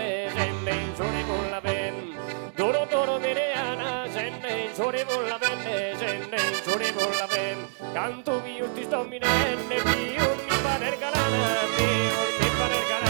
bene, scende in sole con la pen. Doro doro vereana, scende in sole con la pen, scende in sole con la pen. Canto io ti sto minendo, io mi fa nel galana, io mi fa nel galana.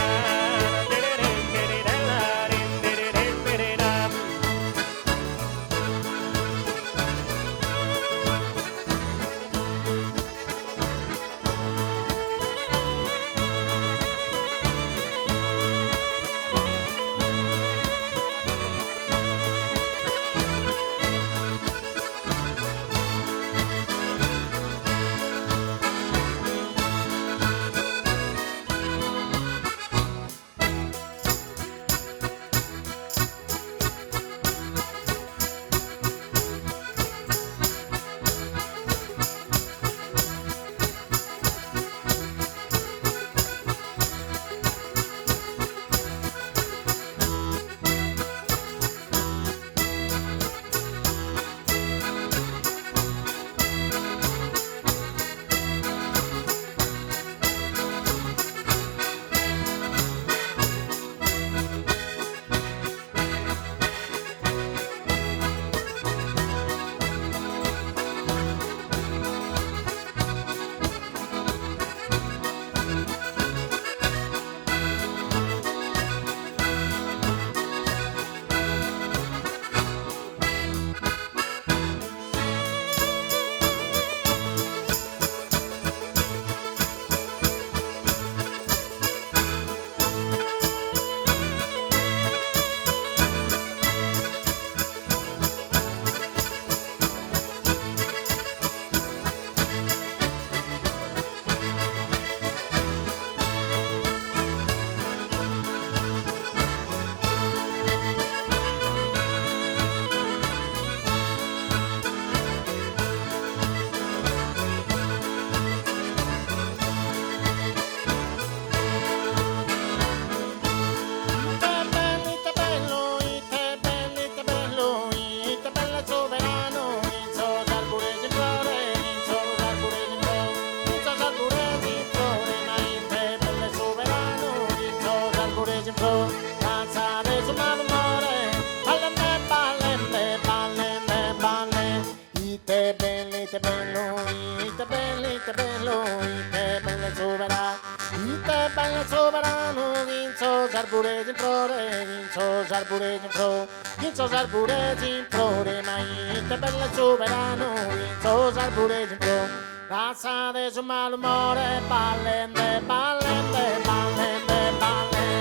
Ginzo Sarburesi in prore, ma ite bella sovrano, Ginzo Sarburesi in pro. Razza de su malumore, ballende, ballende, ballende, ballende,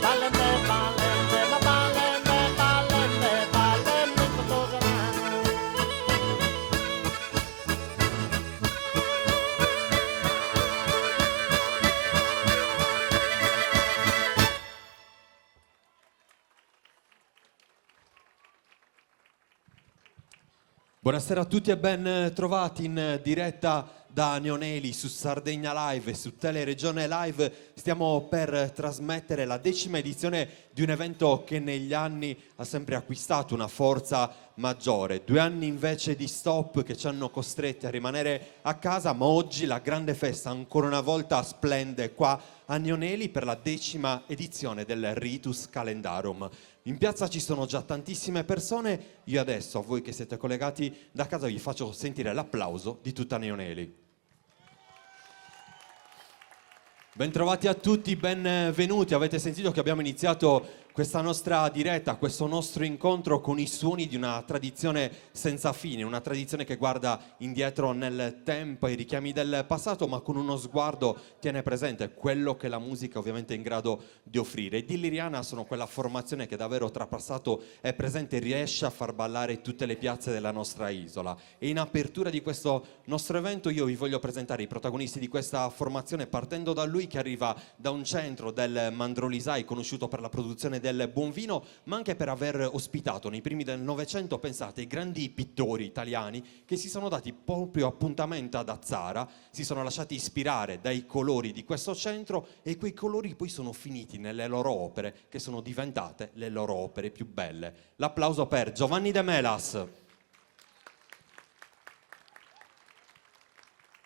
ballende, ballende, ma ballende, ballende, ballende, tutto serano. Buonasera a tutti e ben trovati in diretta da Neoneli su Sardegna Live e su Teleregione Live. Stiamo per trasmettere la 10ª edizione di un evento che negli anni ha sempre acquistato una forza maggiore. 2 anni invece di stop che ci hanno costretti a rimanere a casa, ma oggi la grande festa ancora una volta splende qua a Neoneli per la 10ª edizione del Ritus Calendarum. In piazza ci sono già tantissime persone, io adesso a voi che siete collegati da casa vi faccio sentire l'applauso di tutta Neoneli. Bentrovati a tutti, benvenuti. Avete sentito che abbiamo iniziato questa nostra diretta, questo nostro incontro con i suoni di una tradizione senza fine, una tradizione che guarda indietro nel tempo, ai richiami del passato, ma con uno sguardo tiene presente quello che la musica ovviamente è in grado di offrire. I Dilliriana sono quella formazione che davvero tra passato e presente riesce a far ballare tutte le piazze della nostra isola. E in apertura di questo nostro evento io vi voglio presentare i protagonisti di questa formazione, partendo da lui che arriva da un centro del Mandrolisai, conosciuto per la produzione del buon vino, ma anche per aver ospitato nei primi del Novecento, pensate, i grandi pittori italiani che si sono dati proprio appuntamento ad Azzara, si sono lasciati ispirare dai colori di questo centro e quei colori poi sono finiti nelle loro opere, che sono diventate le loro opere più belle. L'applauso per Giovanni De Melas.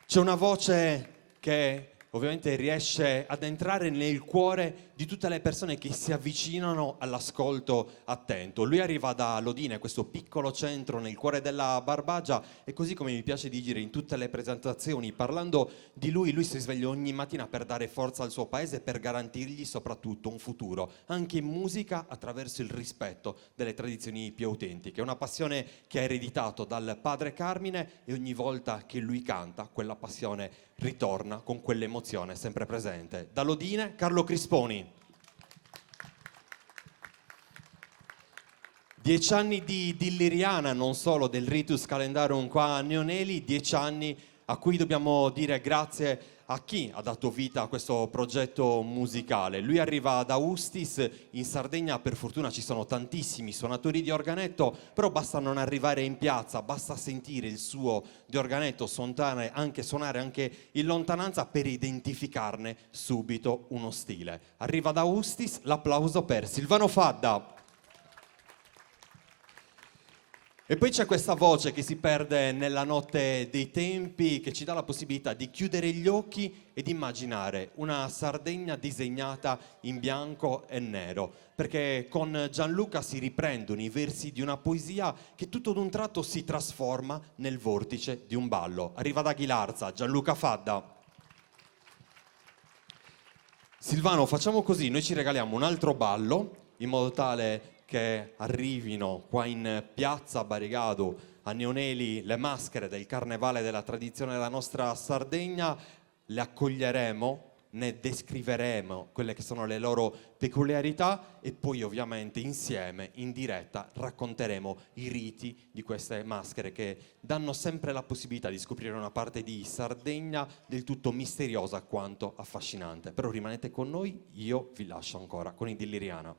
C'è una voce che ovviamente riesce ad entrare nel cuore di tutte le persone che si avvicinano all'ascolto attento. Lui arriva da Lodine, questo piccolo centro nel cuore della Barbagia, e così come mi piace dire in tutte le presentazioni, parlando di lui si sveglia ogni mattina per dare forza al suo paese e per garantirgli soprattutto un futuro, anche in musica, attraverso il rispetto delle tradizioni più autentiche. È una passione che ha ereditato dal padre Carmine e ogni volta che lui canta, quella passione ritorna con quell'emozione sempre presente. Da Lodine, Carlo Crisponi. 10 anni di Liriana, non solo del Ritus Calendarum qua a Neoneli, 10 anni a cui dobbiamo dire grazie a chi ha dato vita a questo progetto musicale. Lui arriva da Ustis, in Sardegna per fortuna ci sono tantissimi suonatori di organetto, però basta non arrivare in piazza, basta sentire il suo di organetto, suonare anche in lontananza per identificarne subito uno stile. Arriva da Ustis, l'applauso per Silvano Fadda. E poi c'è questa voce che si perde nella notte dei tempi, che ci dà la possibilità di chiudere gli occhi ed immaginare una Sardegna disegnata in bianco e nero, perché con Gianluca si riprendono i versi di una poesia che tutto d'un tratto si trasforma nel vortice di un ballo. Arriva da Ghilarza, Gianluca Fadda. Silvano, facciamo così, noi ci regaliamo un altro ballo, in modo tale che arrivino qua in piazza Barigado a Neoneli le maschere del carnevale della tradizione della nostra Sardegna, le accoglieremo, ne descriveremo quelle che sono le loro peculiarità e poi ovviamente insieme in diretta racconteremo i riti di queste maschere che danno sempre la possibilità di scoprire una parte di Sardegna del tutto misteriosa quanto affascinante. Però rimanete con noi, io vi lascio ancora con i Dilliriana.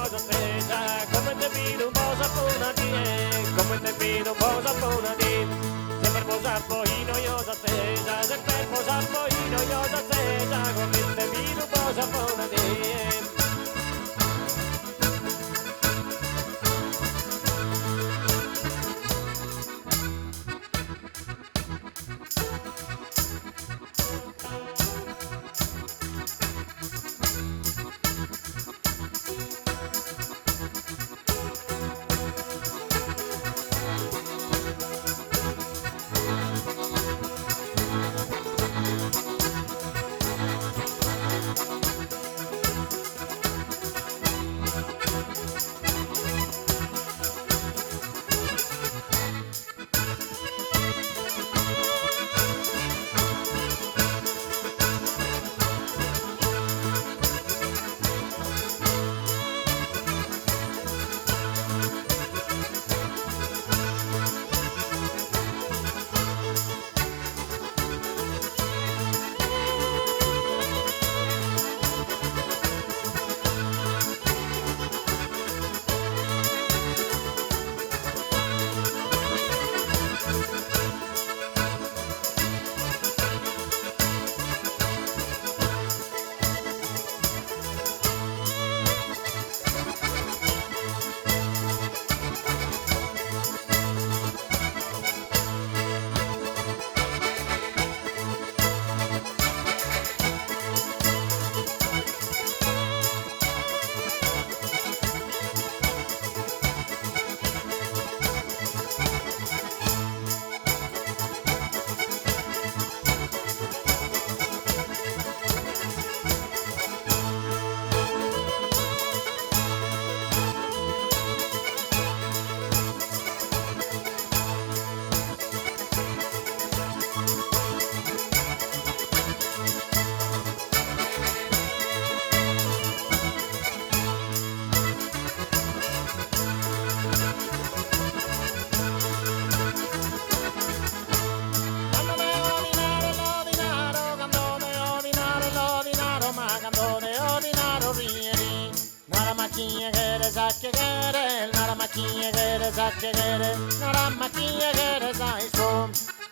io t'attesa, come te vedo un po' saponati, come te vedo un po' saponati. Se per posar poi noiosa attesa, se per posar poi noiosa attesa, come te vedo un po' saponati.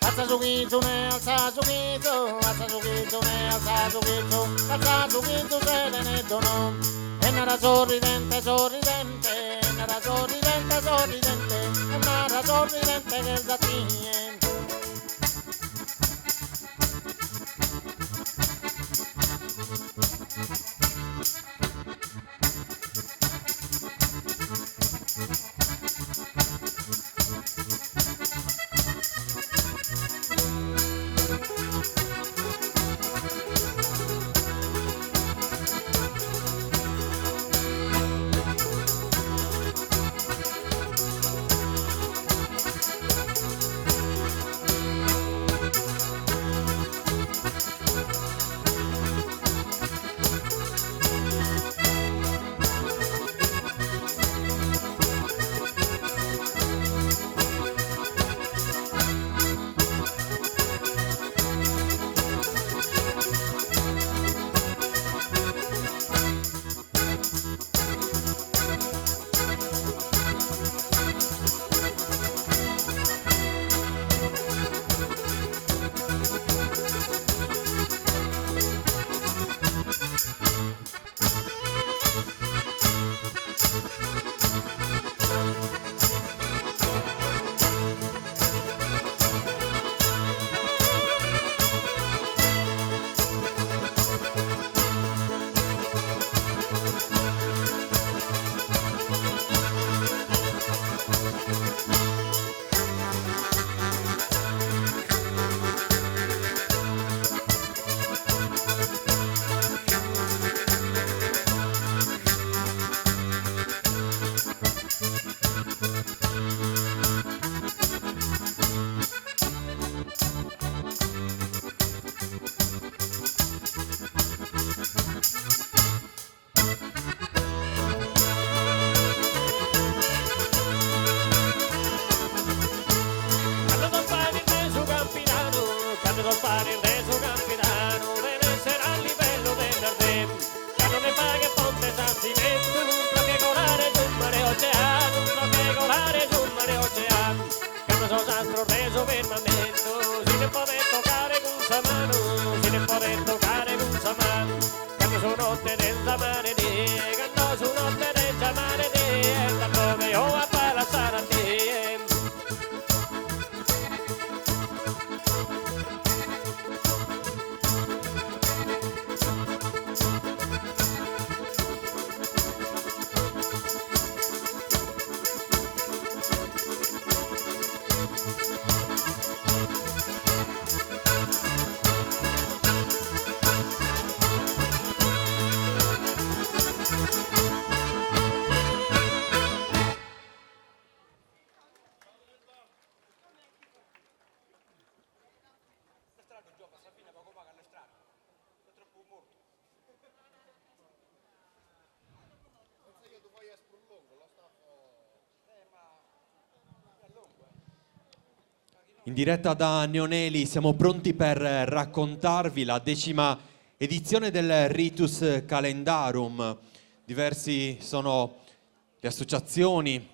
Alza su kitsune, alza su kitsu, alza su kitsune, alza su kitsu, alza su kitsu se ne dono. E nara sorridente, sorridente, nara sorridente, sorridente, e nara sorridente che zattine. In diretta da Neoneli siamo pronti per raccontarvi la 10ª edizione del Ritus Calendarum. Diversi sono le associazioni,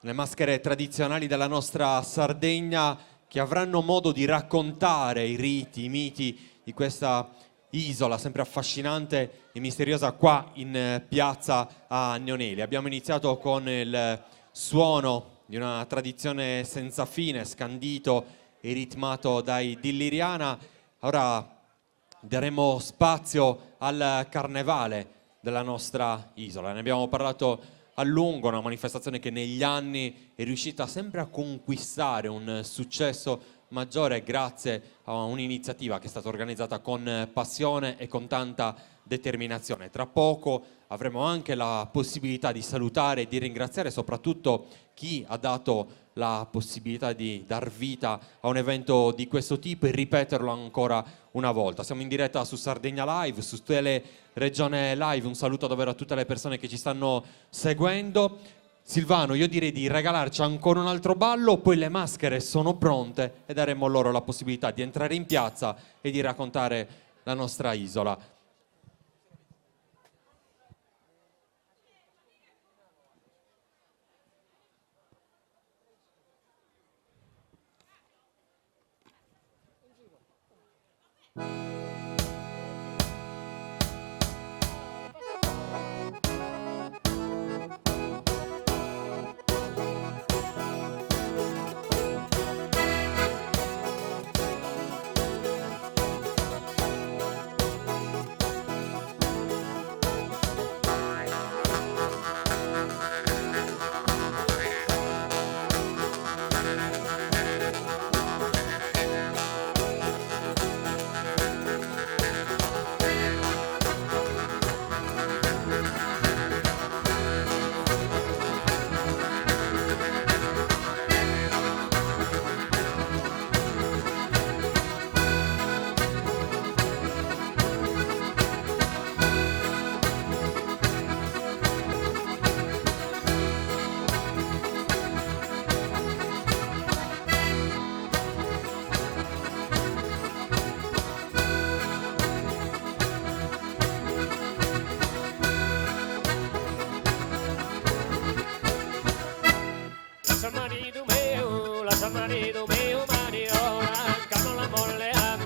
le maschere tradizionali della nostra Sardegna che avranno modo di raccontare i riti, i miti di questa isola sempre affascinante e misteriosa qua in piazza a Neoneli. Abbiamo iniziato con il suono di una tradizione senza fine, scandito e ritmato dai Dilliriana. Ora daremo spazio al carnevale della nostra isola. Ne abbiamo parlato a lungo, una manifestazione che negli anni è riuscita sempre a conquistare un successo maggiore grazie a un'iniziativa che è stata organizzata con passione e con tanta determinazione. Tra poco avremo anche la possibilità di salutare e di ringraziare soprattutto chi ha dato la possibilità di dar vita a un evento di questo tipo e ripeterlo ancora una volta. Siamo in diretta su Sardegna Live, su Tele Regione Live. Un saluto davvero a tutte le persone che ci stanno seguendo. Silvano, io direi di regalarci ancora un altro ballo, poi le maschere sono pronte e daremo loro la possibilità di entrare in piazza e di raccontare la nostra isola. Marido meu, mariola, que non la mollea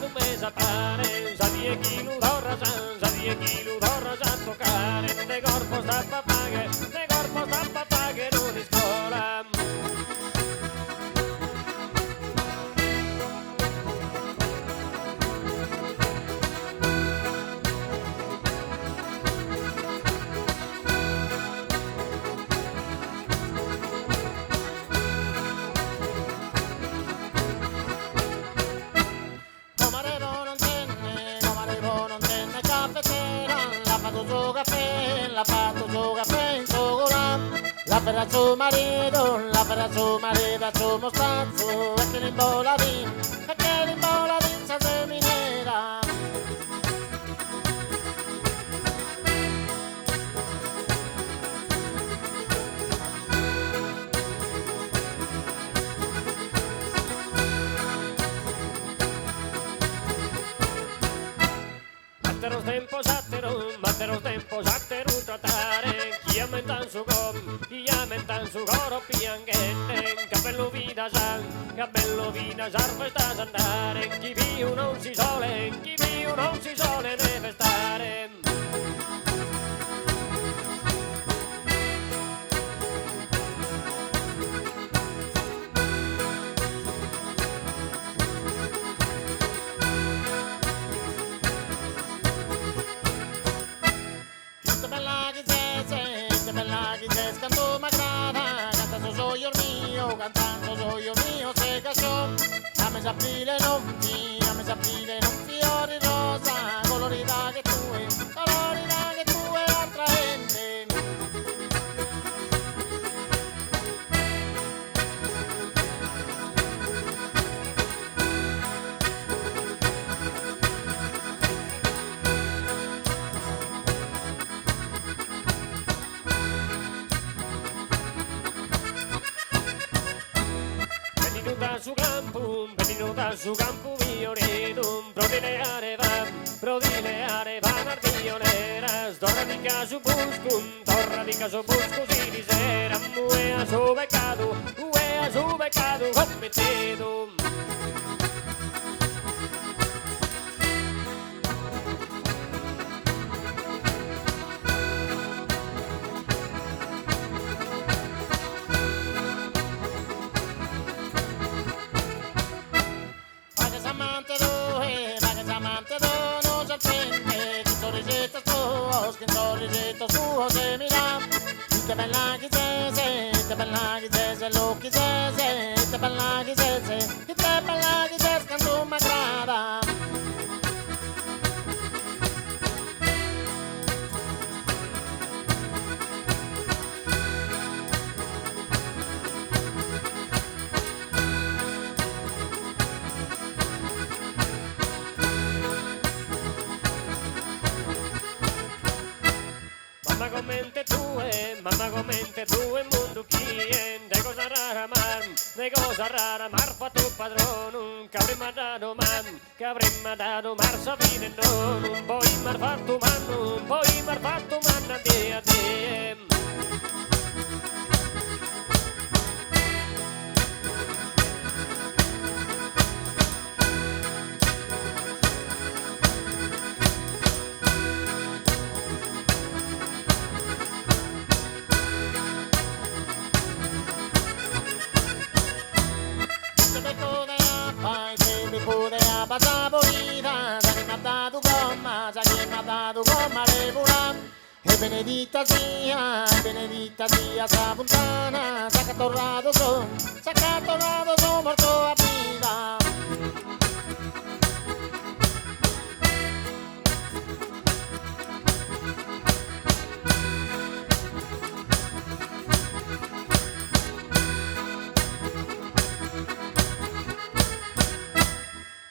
d'un mese pare, sabia chi lo dorra già toccare, de corpo sta papà che non di scuola. La per suo marito, suo mostazzo, e che l'imboladin sa seminera. Batterò tempo satteru trattare, chi ammentan su coro piangente, capello vita festa andare, chi viu non si sole deve stare. Aprile non fiori rosa, colorita che tu è attraente. su campo violeto, prodileare va nardionera, storra di caso busco, torra di caso busco si di sera, uea su peccato, commetteto. Mamma commente tu e mondo chi è, de cosa rara, mar fa tu padrone, che avremmo dato mar sa fine non, poi mar fatto manno, a te. Benedita sia sta puntana, s'ha tornato son morto a vida.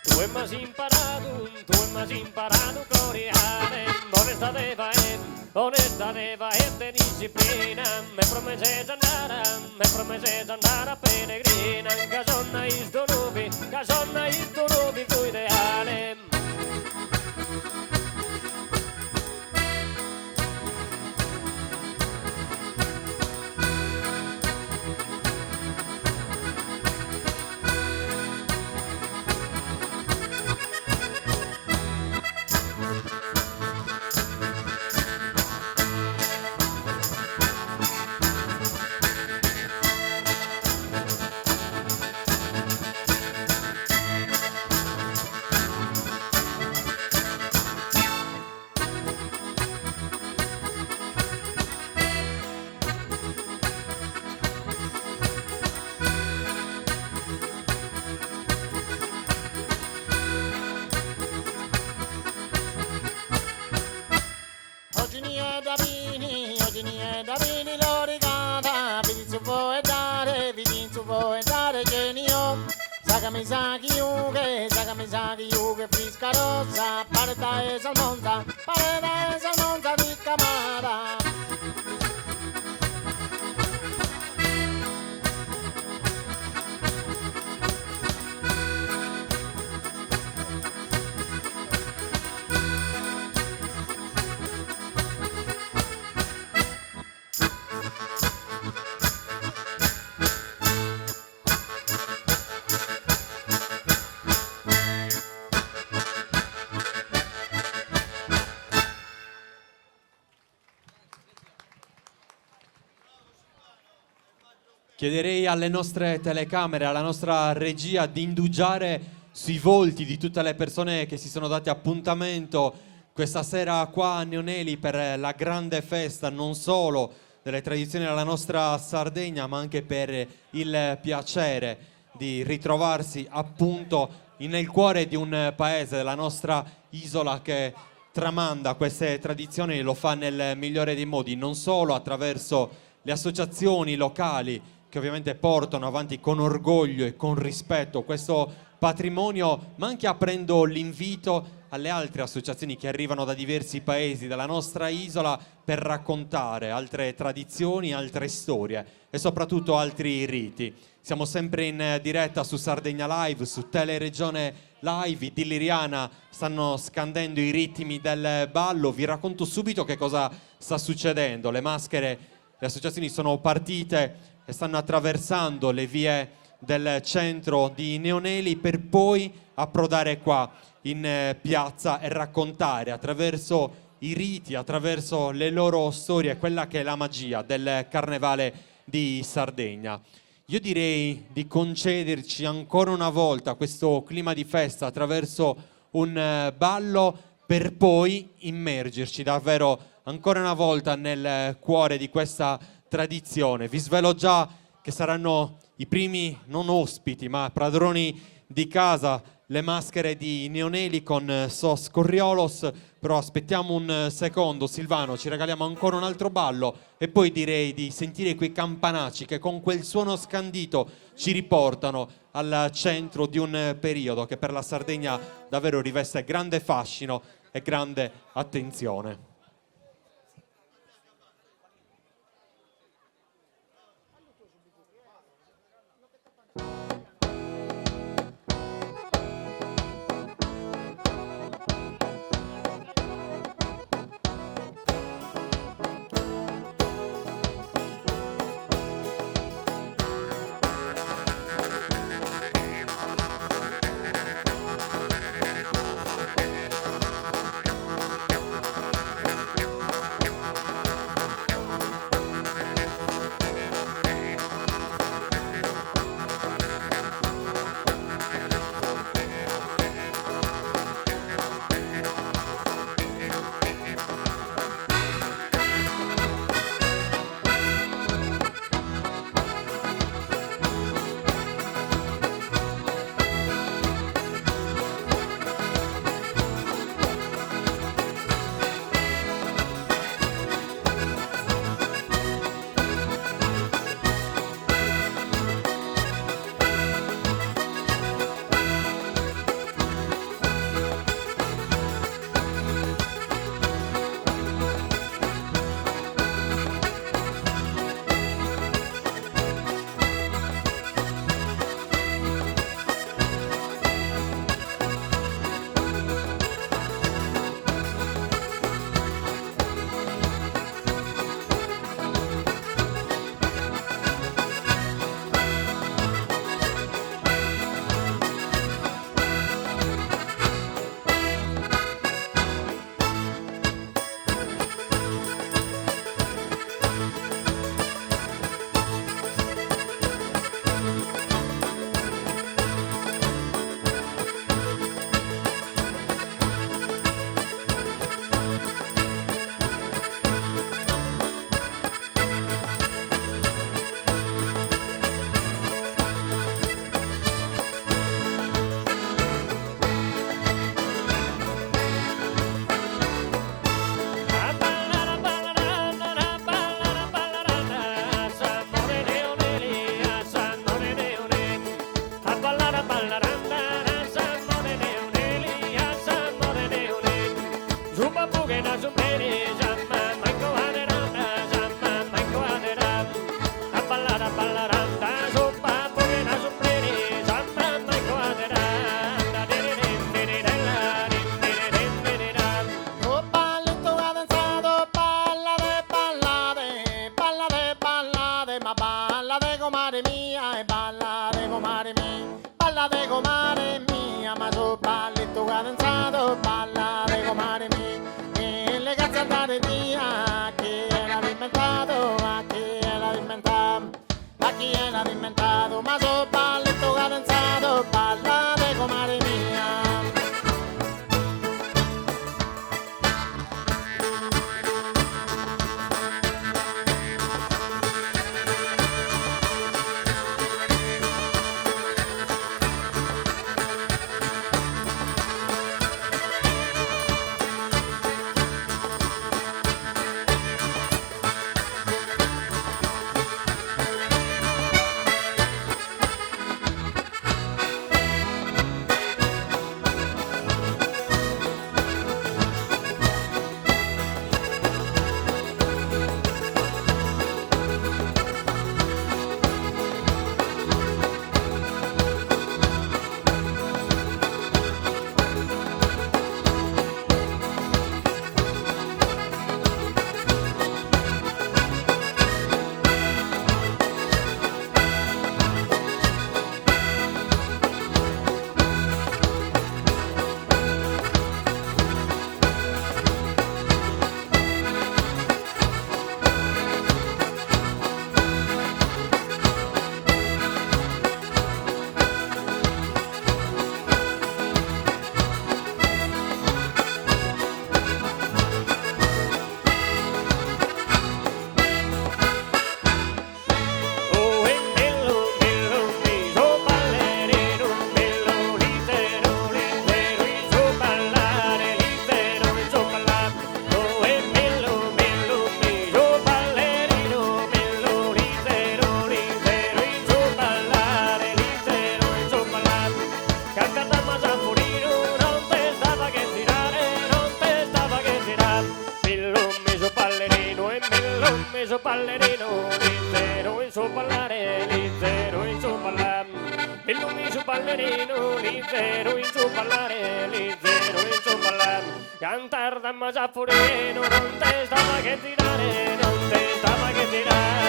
Tu hai mai imparato coreane, onestamente va e disciplina, me promesse di andare a pellegrina, che sono isto nuovi tu ideale. Oggi da bini l'ho rigata, vedi su vuoi dare genio. Sagami sa chi yuge, frisca rossa, pareta e salmonza di camara. Chiederei alle nostre telecamere, alla nostra regia di indugiare sui volti di tutte le persone che si sono date appuntamento questa sera qua a Neoneli per la grande festa non solo delle tradizioni della nostra Sardegna, ma anche per il piacere di ritrovarsi appunto nel cuore di un paese della nostra isola che tramanda queste tradizioni e lo fa nel migliore dei modi, non solo attraverso le associazioni locali che ovviamente portano avanti con orgoglio e con rispetto questo patrimonio, ma anche aprendo l'invito alle altre associazioni che arrivano da diversi paesi della nostra isola per raccontare altre tradizioni, altre storie e soprattutto altri riti. Siamo sempre in diretta su Sardegna Live, su Teleregione Live, i di Liriana stanno scandendo i ritmi del ballo. Vi racconto subito che cosa sta succedendo. Le maschere, le associazioni sono partite e stanno attraversando le vie del centro di Neoneli per poi approdare qua in piazza e raccontare attraverso i riti, attraverso le loro storie, quella che è la magia del Carnevale di Sardegna. Io direi di concederci ancora una volta questo clima di festa attraverso un ballo per poi immergerci davvero ancora una volta nel cuore di questa tradizione. Vi svelo già che saranno i primi non ospiti ma padroni di casa le maschere di Neoneli con Sos Corriolos, però aspettiamo un secondo. Silvano, ci regaliamo ancora un altro ballo e poi direi di sentire quei campanacci che con quel suono scandito ci riportano al centro di un periodo che per la Sardegna davvero riveste grande fascino e grande attenzione. ballerino, li zero in su ballare, li zero in su ballare. Il lumi su ballerino, li zero in su ballare, li zero in su ballare. Cantar da Mazafureno, non te stava che tirare, non te stava che tirare.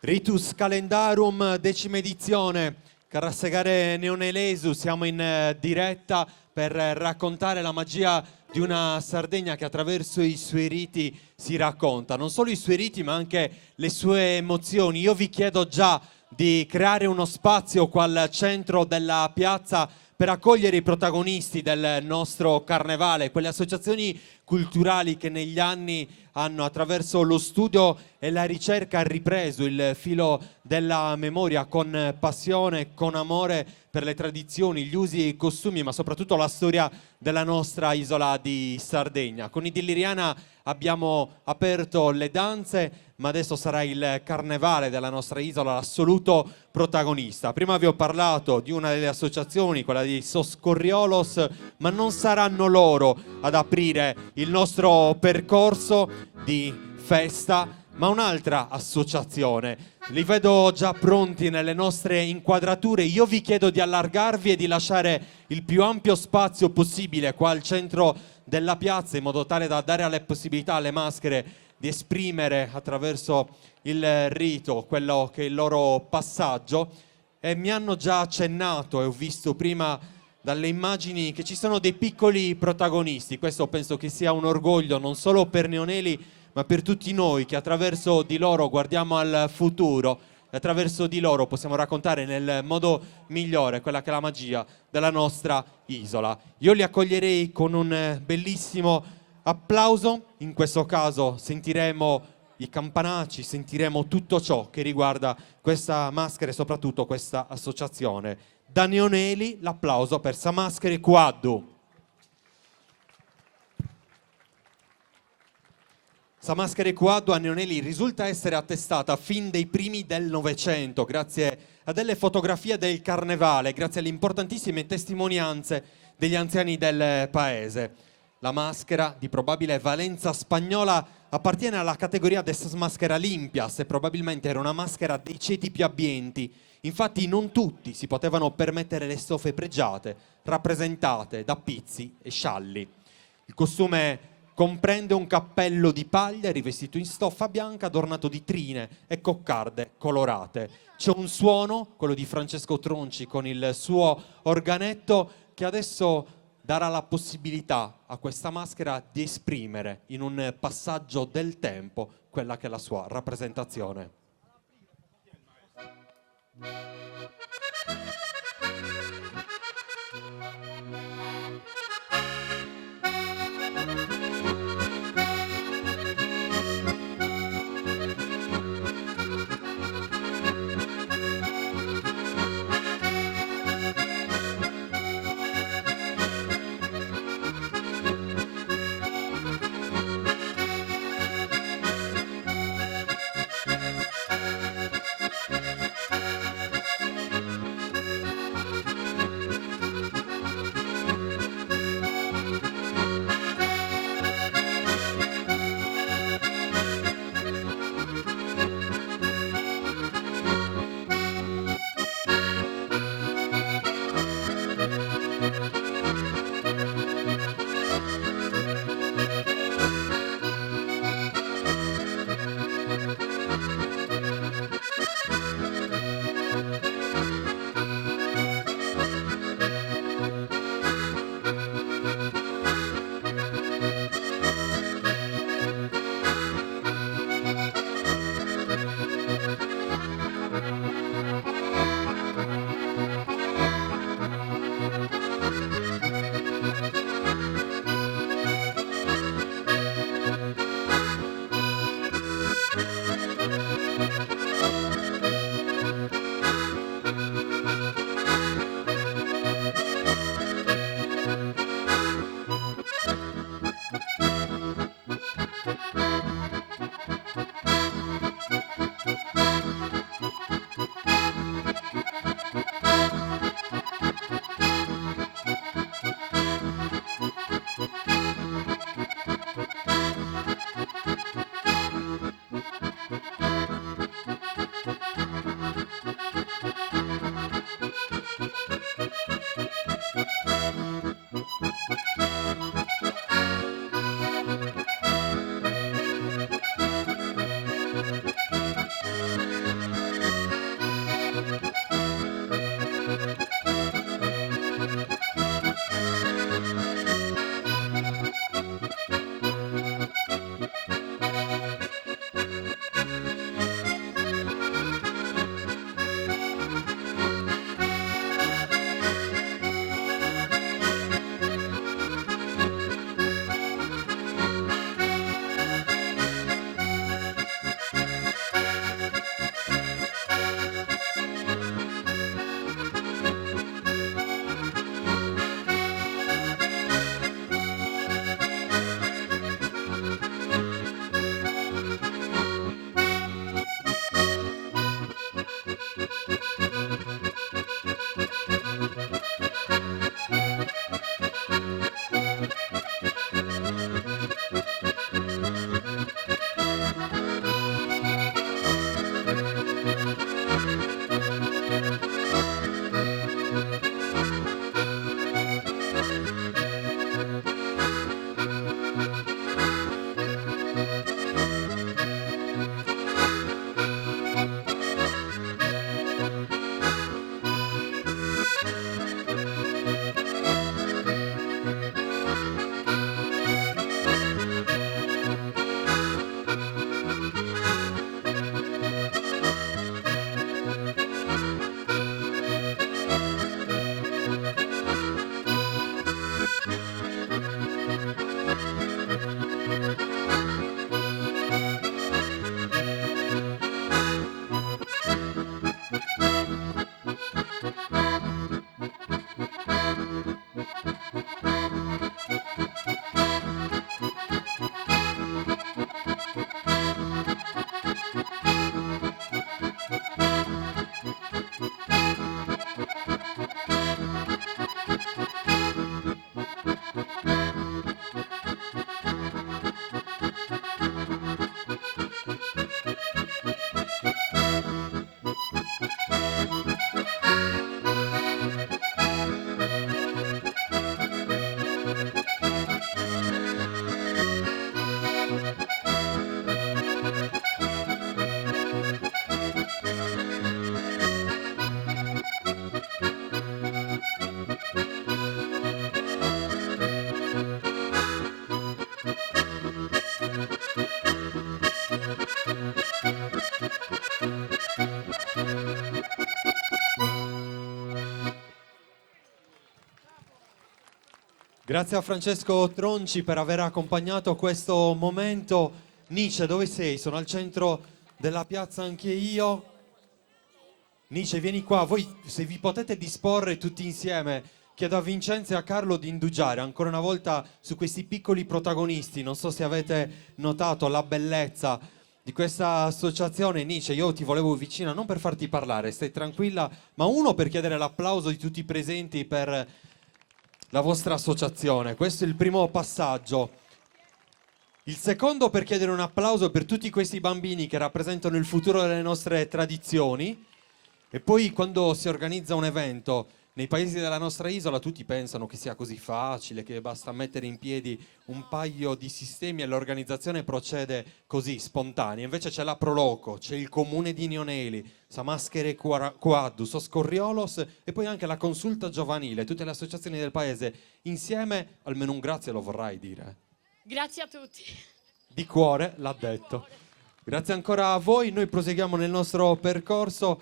Ritus Calendarum, decima edizione, Carassegare Neonelesu, siamo in diretta per raccontare la magia di una Sardegna che attraverso i suoi riti si racconta, non solo i suoi riti ma anche le sue emozioni. Io vi chiedo già di creare uno spazio qua al centro della piazza per accogliere i protagonisti del nostro carnevale, quelle associazioni culturali che negli anni hanno attraverso lo studio e la ricerca ripreso il filo della memoria con passione, con amore per le tradizioni, gli usi e i costumi, ma soprattutto la storia della nostra isola di Sardegna. Con i Dilliriana abbiamo aperto le danze, ma adesso sarà il carnevale della nostra isola l'assoluto protagonista. Prima vi ho parlato di una delle associazioni, quella di Soscorriolos, ma non saranno loro ad aprire il nostro percorso di festa, ma un'altra associazione. Li vedo già pronti nelle nostre inquadrature. Io vi chiedo di allargarvi e di lasciare il più ampio spazio possibile qua al centro della piazza, in modo tale da dare la possibilità alle maschere di esprimere attraverso il rito quello che è il loro passaggio. E mi hanno già accennato, e ho visto prima dalle immagini, che ci sono dei piccoli protagonisti. Questo penso che sia un orgoglio non solo per Neoneli, ma per tutti noi che attraverso di loro guardiamo al futuro e attraverso di loro possiamo raccontare nel modo migliore quella che è la magia della nostra isola. Io li accoglierei con un bellissimo applauso. In questo caso sentiremo i campanacci, sentiremo tutto ciò che riguarda questa maschera e soprattutto questa associazione. Da Neoneli l'applauso per Samaschere Quaddu. Samaschere Quaddu a Neoneli risulta essere attestata fin dai primi del Novecento, grazie a delle fotografie del carnevale, grazie alle importantissime testimonianze degli anziani del paese. La maschera, di probabile valenza spagnola, appartiene alla categoria des maschera limpias e probabilmente era una maschera dei ceti più abbienti. Infatti non tutti si potevano permettere le stoffe pregiate, rappresentate da pizzi e scialli. Il costume comprende un cappello di paglia rivestito in stoffa bianca adornato di trine e coccarde colorate. C'è un suono, quello di Francesco Tronci con il suo organetto, che adesso darà la possibilità a questa maschera di esprimere in un passaggio del tempo quella che è la sua rappresentazione. Grazie a Francesco Tronci per aver accompagnato questo momento. Nice, dove sei? Sono al centro della piazza anche io. Nice, vieni qua. Voi, se vi potete disporre tutti insieme, chiedo a Vincenzo e a Carlo di indugiare ancora una volta su questi piccoli protagonisti. Non so se avete notato la bellezza di questa associazione. Nice, io ti volevo vicina non per farti parlare, stai tranquilla, ma uno per chiedere l'applauso di tutti i presenti per la vostra associazione. Questo è il primo passaggio. Il secondo per chiedere un applauso per tutti questi bambini che rappresentano il futuro delle nostre tradizioni. E poi quando si organizza un evento nei paesi della nostra isola tutti pensano che sia così facile, che basta mettere in piedi un paio di sistemi e l'organizzazione procede così, spontanea. Invece c'è la Proloco, c'è il comune di Nioneli, Samaschere Quaddus, Oscorriolos e poi anche la consulta giovanile, tutte le associazioni del paese insieme. Almeno un grazie lo vorrai dire. Grazie a tutti. Di cuore, l'ha detto. Grazie ancora a voi, noi proseguiamo nel nostro percorso.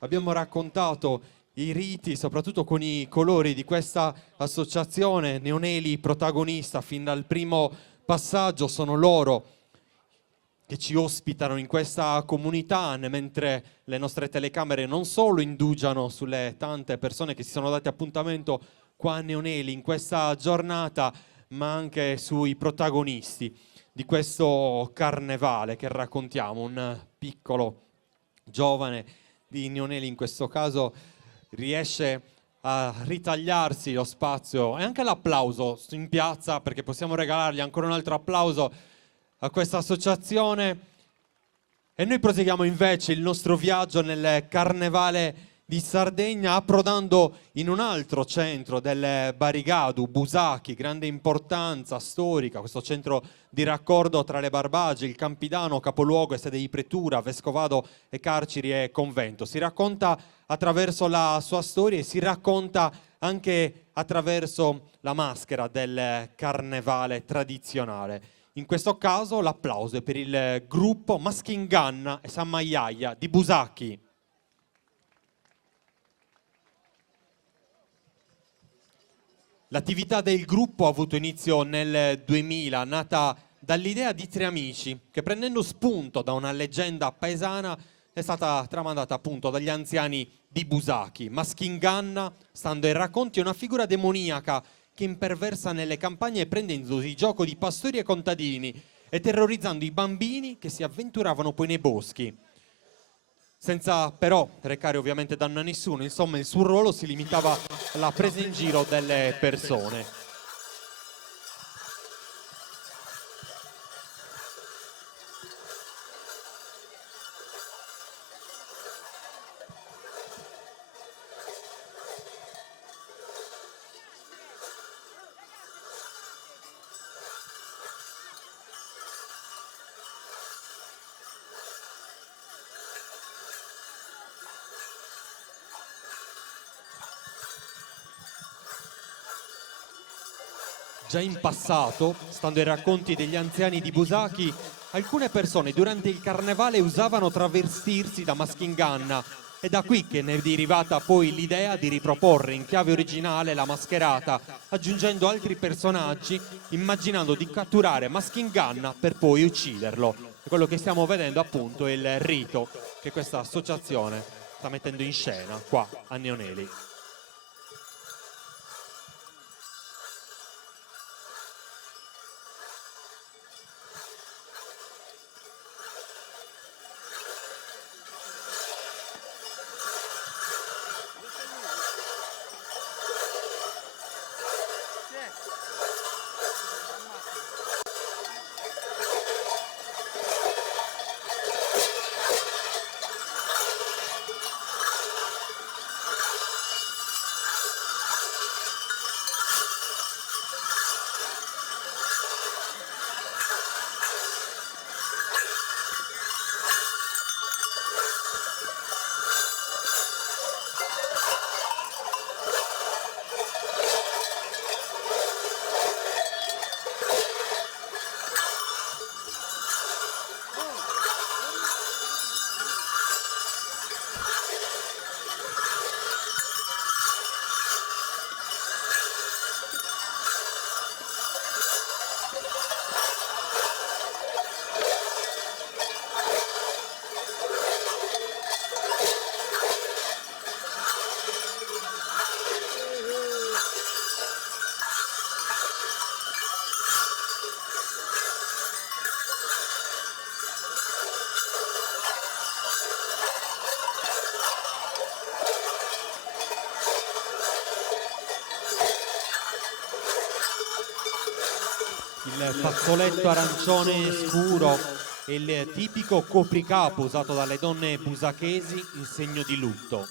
Abbiamo raccontato i riti, soprattutto con i colori di questa associazione. Nioneli protagonista fin dal primo passaggio, sono loro che ci ospitano in questa comunità, mentre le nostre telecamere non solo indugiano sulle tante persone che si sono date appuntamento qua a Nioneli in questa giornata, ma anche sui protagonisti di questo carnevale che raccontiamo. Un piccolo giovane di Nioneli in questo caso riesce a ritagliarsi lo spazio e anche l'applauso in piazza, perché possiamo regalargli ancora un altro applauso a questa associazione. E noi proseguiamo invece il nostro viaggio nel carnevale di Sardegna, approdando in un altro centro del Barigadu, Busachi, grande importanza storica, questo centro di raccordo tra le Barbagie, il Campidano, capoluogo e sede di pretura, vescovado e carceri e convento. Si racconta attraverso la sua storia e si racconta anche attraverso la maschera del carnevale tradizionale. In questo caso l'applauso è per il gruppo Maschinganna e Samaiaia di Busachi. L'attività del gruppo ha avuto inizio nel 2000, nata dall'idea di tre amici che, prendendo spunto da una leggenda paesana, è stata tramandata appunto dagli anziani di Busachi. Maschinganna, stando ai racconti, è una figura demoniaca che imperversa nelle campagne prendendosi gioco di pastori e contadini e terrorizzando i bambini che si avventuravano poi nei boschi. Senza però recare ovviamente danno a nessuno, insomma il suo ruolo si limitava alla presa in giro delle persone. Già in passato, stando ai racconti degli anziani di Busachi, alcune persone durante il carnevale usavano travestirsi da Maschinganna. È da qui che ne è derivata poi l'idea di riproporre in chiave originale la mascherata, aggiungendo altri personaggi, immaginando di catturare Maschinganna per poi ucciderlo. E quello che stiamo vedendo appunto è il rito che questa associazione sta mettendo in scena qua a Nioneli. Il fazzoletto arancione scuro è il tipico copricapo usato dalle donne busachesi in segno di lutto.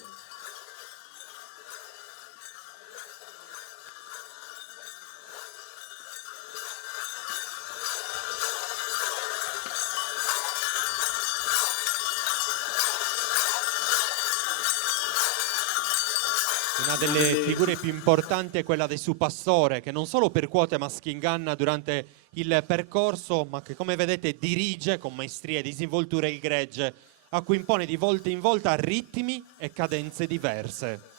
Una delle figure più importanti è quella del suo pastore, che non solo percuote Maschinganna durante il percorso, ma che, come vedete, dirige con maestria e disinvoltura il gregge, a cui impone di volta in volta ritmi e cadenze diverse.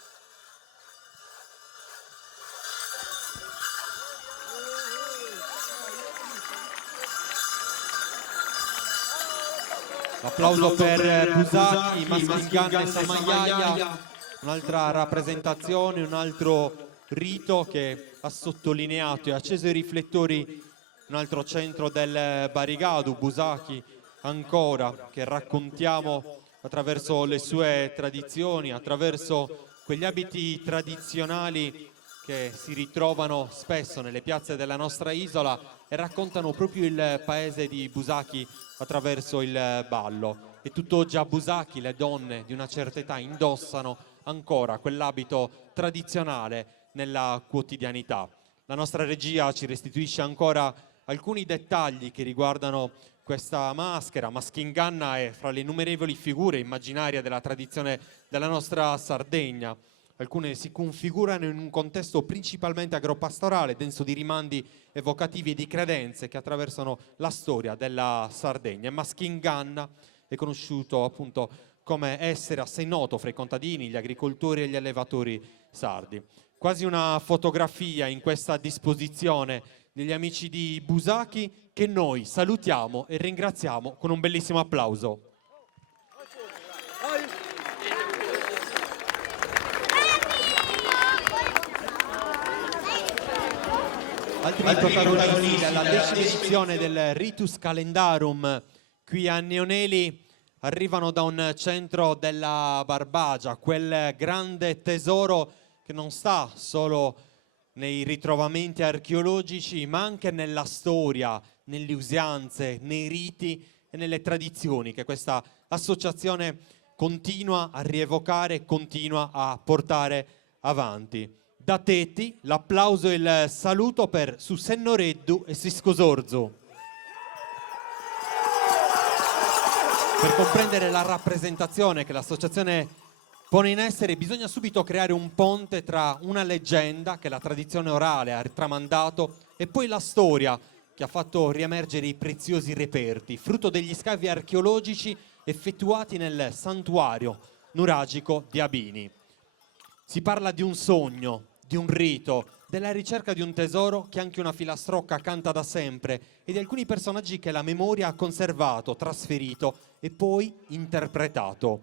L'applauso per Busacchi, Maschinganna e Samaglia. Un'altra rappresentazione, un altro rito che ha sottolineato e acceso i riflettori, un altro centro del Barigadu, Busacchi, ancora, che raccontiamo attraverso le sue tradizioni, attraverso quegli abiti tradizionali che si ritrovano spesso nelle piazze della nostra isola e raccontano proprio il paese di Busacchi attraverso il ballo. E tutt'oggi a Busacchi le donne di una certa età indossano ancora quell'abito tradizionale nella quotidianità. La nostra regia ci restituisce ancora alcuni dettagli che riguardano questa maschera. Maschinganna è fra le innumerevoli figure immaginarie della tradizione della nostra Sardegna. Alcune si configurano in un contesto principalmente agropastorale, denso di rimandi evocativi e di credenze che attraversano la storia della Sardegna. Maschinganna è conosciuto appunto come essere assai noto fra i contadini, gli agricoltori e gli allevatori sardi. Quasi una fotografia in questa disposizione degli amici di Busacchi, che noi salutiamo e ringraziamo con un bellissimo applauso. Altri protagonisti della 10ª edizione del Ritus Calendarum qui a Neoneli arrivano da un centro della Barbagia, quel grande tesoro che non sta solo nei ritrovamenti archeologici, ma anche nella storia, nelle usanze, nei riti e nelle tradizioni che questa associazione continua a rievocare, continua a portare avanti. Da Teti l'applauso e il saluto per Susenno Reddu e Sisco Sorzu. Per comprendere la rappresentazione che l'associazione pone in essere bisogna subito creare un ponte tra una leggenda che la tradizione orale ha tramandato e poi la storia che ha fatto riemergere i preziosi reperti, frutto degli scavi archeologici effettuati nel santuario nuragico di Abini. Si parla di un sogno, di un rito, della ricerca di un tesoro che anche una filastrocca canta da sempre e di alcuni personaggi che la memoria ha conservato, trasferito e poi interpretato.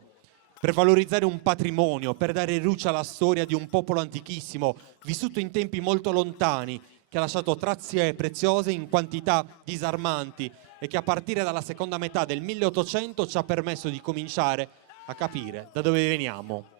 Per valorizzare un patrimonio, per dare luce alla storia di un popolo antichissimo, vissuto in tempi molto lontani, che ha lasciato tracce preziose in quantità disarmanti e che a partire dalla seconda metà del 1800 ci ha permesso di cominciare a capire da dove veniamo.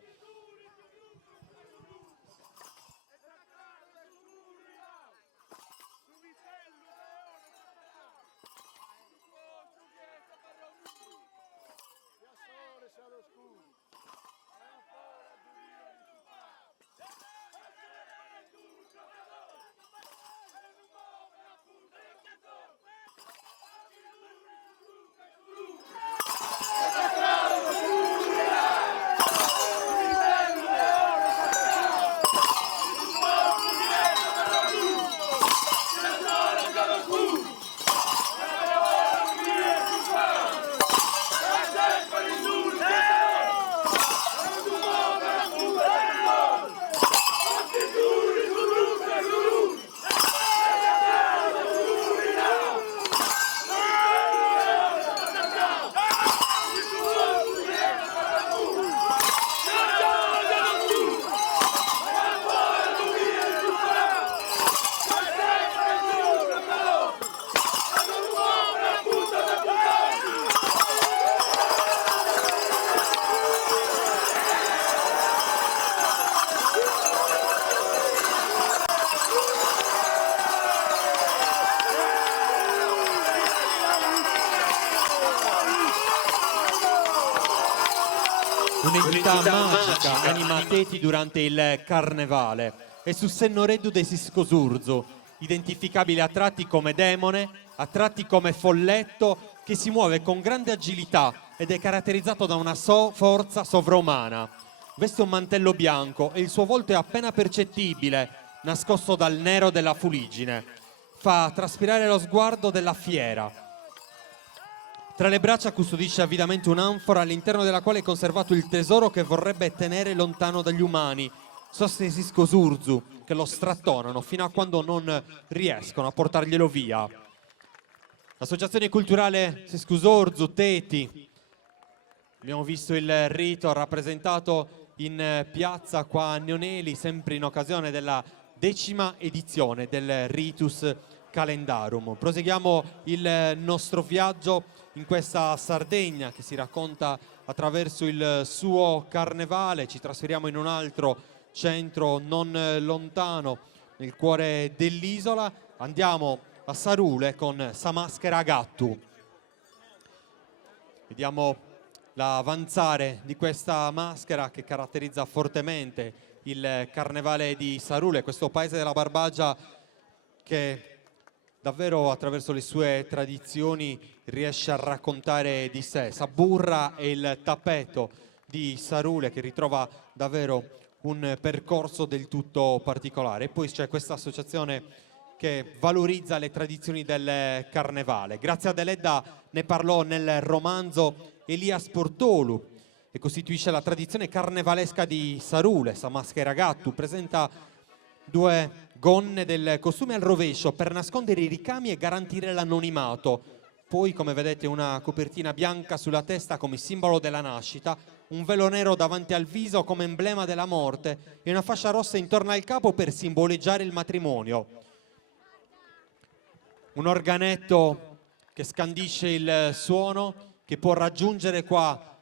un'entità magica anima Teti durante il carnevale e su senno reddu de Siscosurzu, identificabile a tratti come demone, a tratti come folletto, che si muove con grande agilità ed è caratterizzato da una forza sovraumana. Veste un mantello bianco e il suo volto è appena percettibile, nascosto dal nero della fuliggine. Fa traspirare lo sguardo della fiera. Tra le braccia custodisce avidamente un'anfora all'interno della quale è conservato il tesoro che vorrebbe tenere lontano dagli umani, Sosse Siscosurzu, che lo strattonano fino a quando non riescono a portarglielo via. L'associazione culturale Siscosurzu Teti. Abbiamo visto il rito rappresentato in piazza qua a Nioneli, sempre in occasione della 10ª edizione del Ritus Calendarum. Proseguiamo il nostro viaggio in questa Sardegna che si racconta attraverso il suo carnevale. Ci trasferiamo in un altro centro non lontano, nel cuore dell'isola. Andiamo a Sarule con Sa Maschera Gattu. Vediamo l'avanzare di questa maschera che caratterizza fortemente il carnevale di Sarule, questo paese della Barbagia che davvero attraverso le sue tradizioni riesce a raccontare di sé. Saburra è il tappeto di Sarule che ritrova davvero un percorso del tutto particolare. E poi c'è questa associazione che valorizza le tradizioni del carnevale. Grazia Deledda ne parlò nel romanzo Elias Portolu e costituisce la tradizione carnevalesca di Sarule. Sa Maschera Gattu presenta 2 gonne del costume al rovescio per nascondere i ricami e garantire l'anonimato. Poi, come vedete, una copertina bianca sulla testa come simbolo della nascita, un velo nero davanti al viso come emblema della morte e una fascia rossa intorno al capo per simboleggiare il matrimonio. Un organetto che scandisce il suono, che può raggiungere qua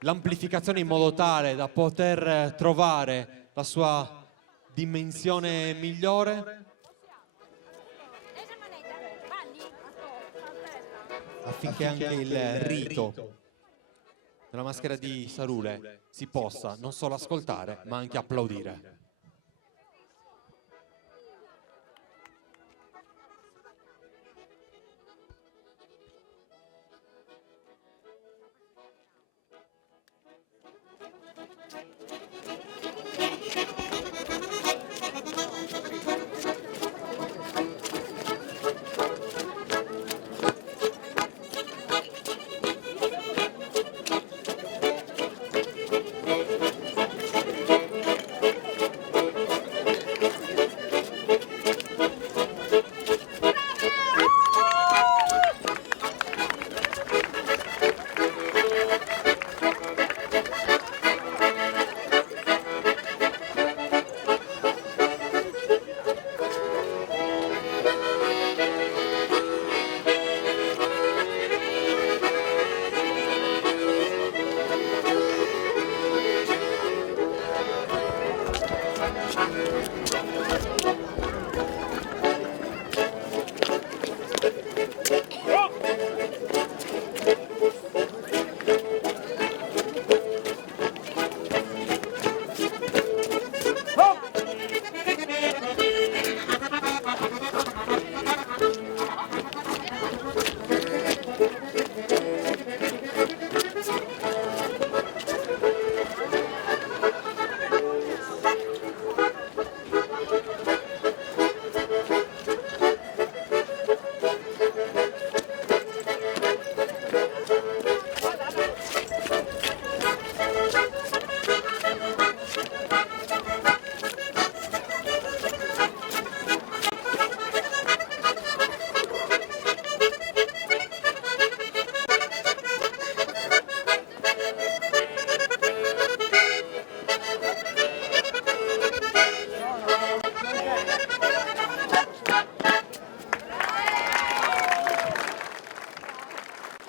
l'amplificazione in modo tale da poter trovare la sua dimensione migliore, affinché anche il rito della maschera di Sarule si possa non solo ascoltare ma anche applaudire.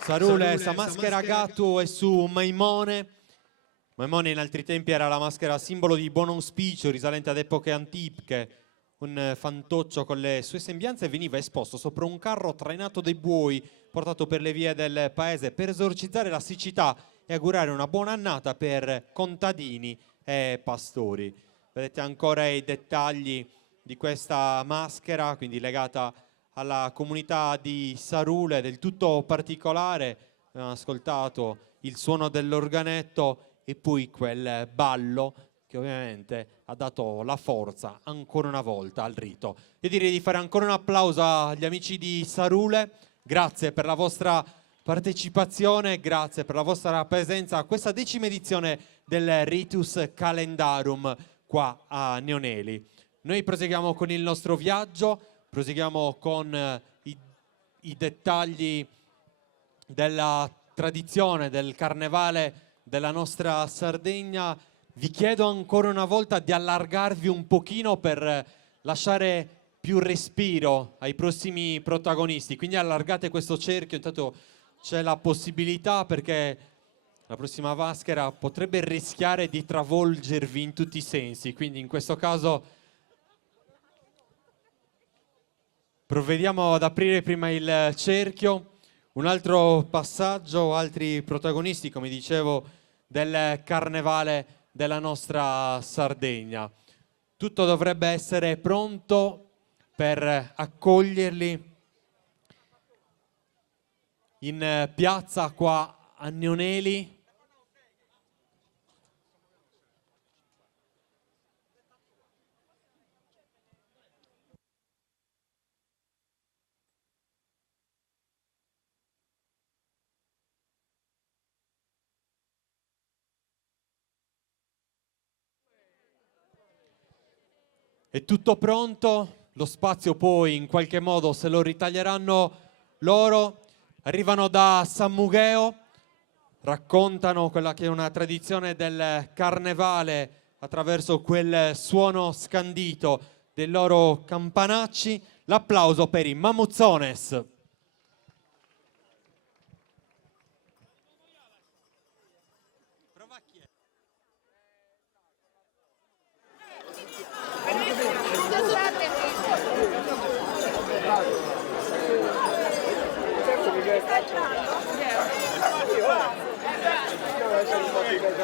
Sarule, Sa Maschera Gattu è su Maimone. Maimone in altri tempi era la maschera simbolo di buon auspicio risalente ad epoche antiche. Un fantoccio con le sue sembianze veniva esposto sopra un carro trainato dai buoi portato per le vie del paese per esorcizzare la siccità e augurare una buona annata per contadini e pastori. Vedete ancora i dettagli di questa maschera, quindi legata alla comunità di Sarule, del tutto particolare. Abbiamo ascoltato il suono dell'organetto e poi quel ballo che ovviamente ha dato la forza ancora una volta al rito. Io direi di fare ancora un applauso agli amici di Sarule. Grazie per la vostra partecipazione, grazie per la vostra presenza a questa 10ª edizione del Ritus Calendarum qua a Neoneli. Noi proseguiamo con il nostro viaggio, proseguiamo con i dettagli della tradizione del carnevale della nostra Sardegna. Vi chiedo ancora una volta di allargarvi un pochino per lasciare più respiro ai prossimi protagonisti, quindi allargate questo cerchio, intanto c'è la possibilità, perché la prossima maschera potrebbe rischiare di travolgervi in tutti i sensi, quindi in questo caso provvediamo ad aprire prima il cerchio. Un altro passaggio, altri protagonisti, come dicevo, del carnevale della nostra Sardegna. Tutto dovrebbe essere pronto per accoglierli in piazza qua a Neoneli. È tutto pronto, lo spazio poi in qualche modo se lo ritaglieranno loro. Arrivano da San Mugheo, raccontano quella che è una tradizione del carnevale attraverso quel suono scandito dei loro campanacci. L'applauso per i Mamuzzones.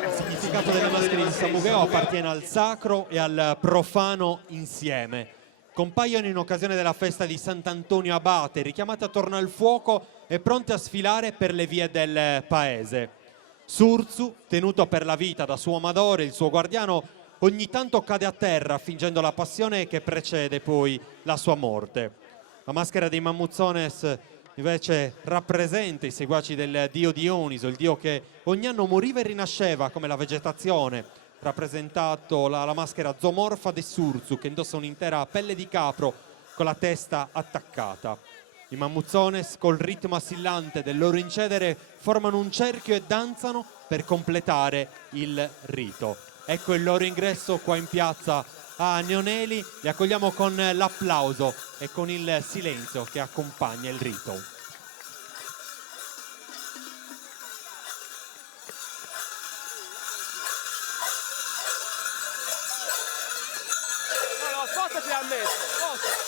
Il significato delle maschere di San Mugheo appartiene al sacro e al profano insieme. Compaiono in occasione della festa di Sant'Antonio Abate, richiamate attorno al fuoco e pronte a sfilare per le vie del paese. Surzu, tenuto per la vita da suo amadore, il suo guardiano, ogni tanto cade a terra fingendo la passione che precede poi la sua morte. La maschera dei Mamuzzones invece rappresenta i seguaci del dio Dioniso, il dio che ogni anno moriva e rinasceva come la vegetazione, rappresentato la maschera zoomorfa di Surzu, che indossa un'intera pelle di capro con la testa attaccata. I Mamuzzones, col ritmo assillante del loro incedere, formano un cerchio e danzano per completare il rito. Ecco il loro ingresso qua in piazza a Neoneli, li accogliamo con l'applauso e con il silenzio che accompagna il rito. No, spostati a me, spostati.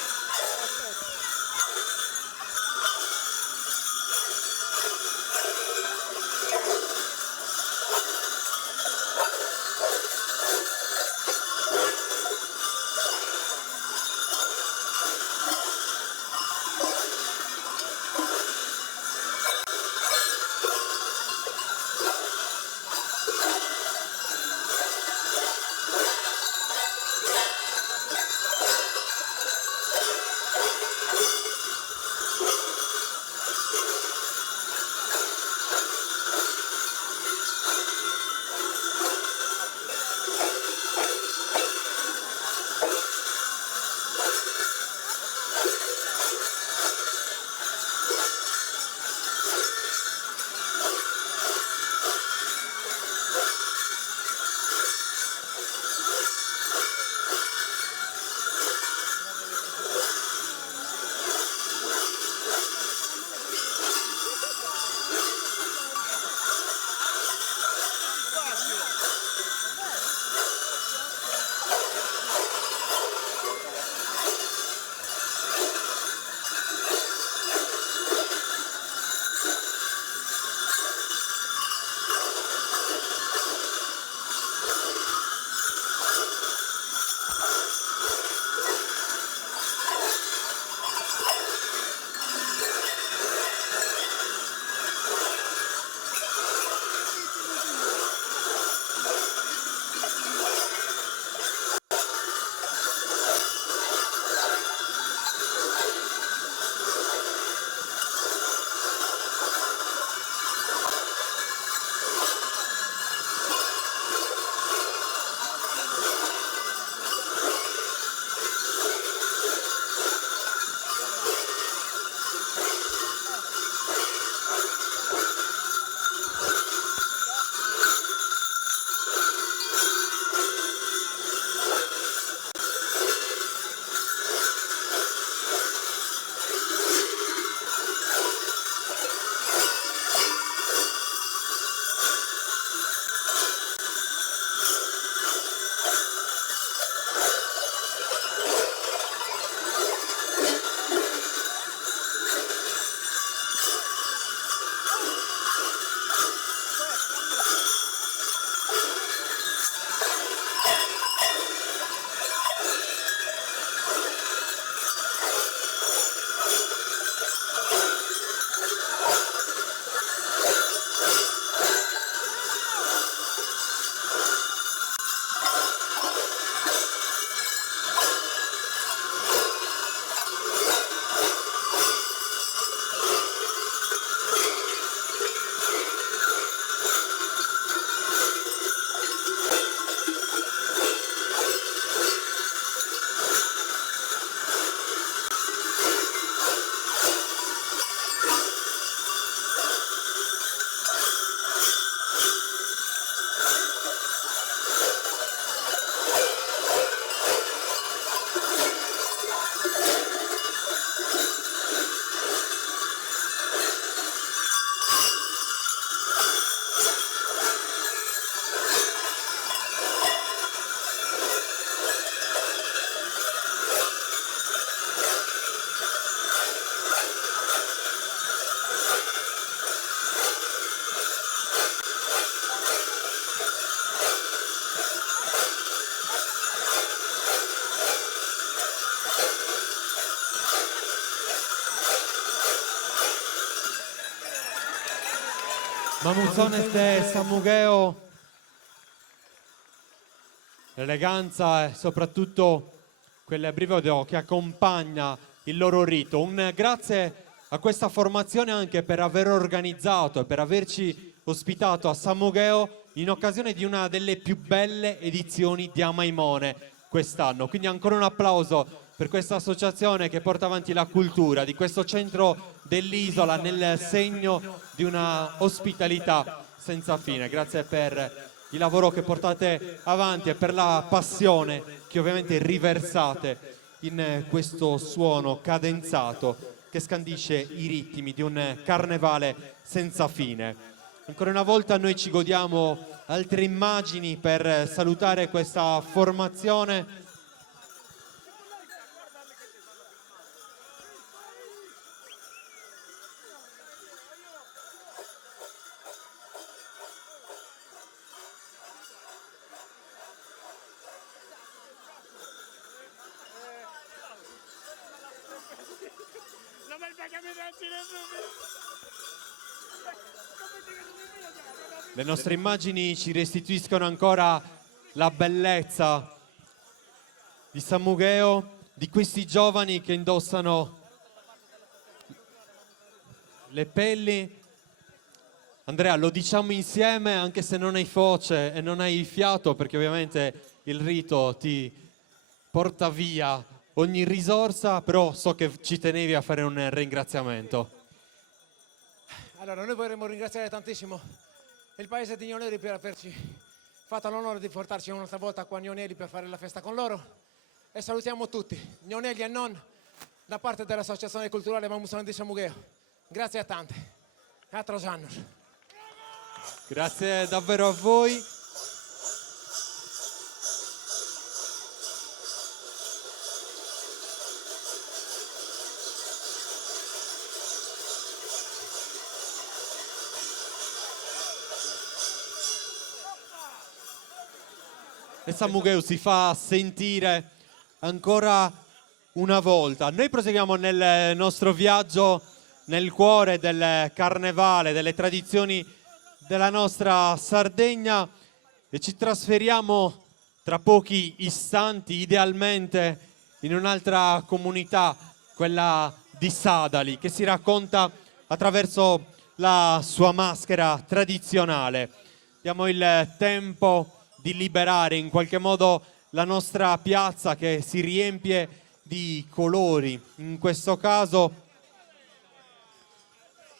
Mamuzones de Samugeo, l'eleganza e soprattutto quel brivido che accompagna il loro rito. Un grazie a questa formazione anche per aver organizzato e per averci ospitato a Samugeo in occasione di una delle più belle edizioni di Amaimone quest'anno. Quindi ancora un applauso per questa associazione che porta avanti la cultura di questo centro dell'isola nel segno di una ospitalità senza fine. Grazie per il lavoro che portate avanti e per la passione che ovviamente riversate in questo suono cadenzato che scandisce i ritmi di un carnevale senza fine. Ancora una volta noi ci godiamo altre immagini per salutare questa formazione. Le nostre immagini ci restituiscono ancora la bellezza di Samugeo, di questi giovani che indossano le pelli. Andrea, lo diciamo insieme anche se non hai voce e non hai fiato, perché ovviamente il rito ti porta via ogni risorsa, però so che ci tenevi a fare un ringraziamento. Allora, noi vorremmo ringraziare tantissimo il paese di Gnonelli per averci fatto l'onore di portarci un'altra volta qua a Gnonelli per fare la festa con loro, e salutiamo tutti, Gnonelli e non, da parte dell'Associazione Culturale Mamuzones di Samugeo. Grazie a tanti. A Trosanos. Grazie davvero a voi. E Samugeo si fa sentire ancora una volta. Noi proseguiamo nel nostro viaggio nel cuore del carnevale, delle tradizioni della nostra Sardegna, e ci trasferiamo tra pochi istanti, idealmente, in un'altra comunità, quella di Sadali, che si racconta attraverso la sua maschera tradizionale. Diamo il tempo di liberare in qualche modo la nostra piazza, che si riempie di colori. In questo caso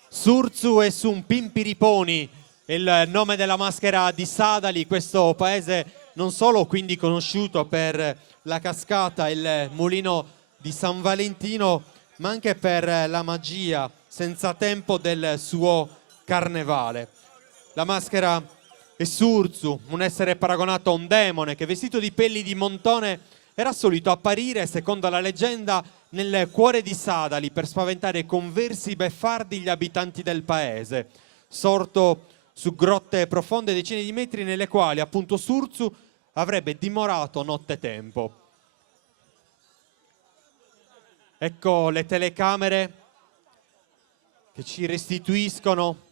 Surzu e Sun Pimpiriponi è il nome della maschera di Sadali, questo paese non solo quindi conosciuto per la cascata e il mulino di San Valentino, ma anche per la magia senza tempo del suo carnevale. La maschera è Surzu, un essere paragonato a un demone che, vestito di pelli di montone, era solito apparire, secondo la leggenda, nel cuore di Sadali per spaventare con versi beffardi gli abitanti del paese. Sorto su grotte profonde decine di metri, nelle quali appunto Surzu avrebbe dimorato nottetempo. Ecco le telecamere che ci restituiscono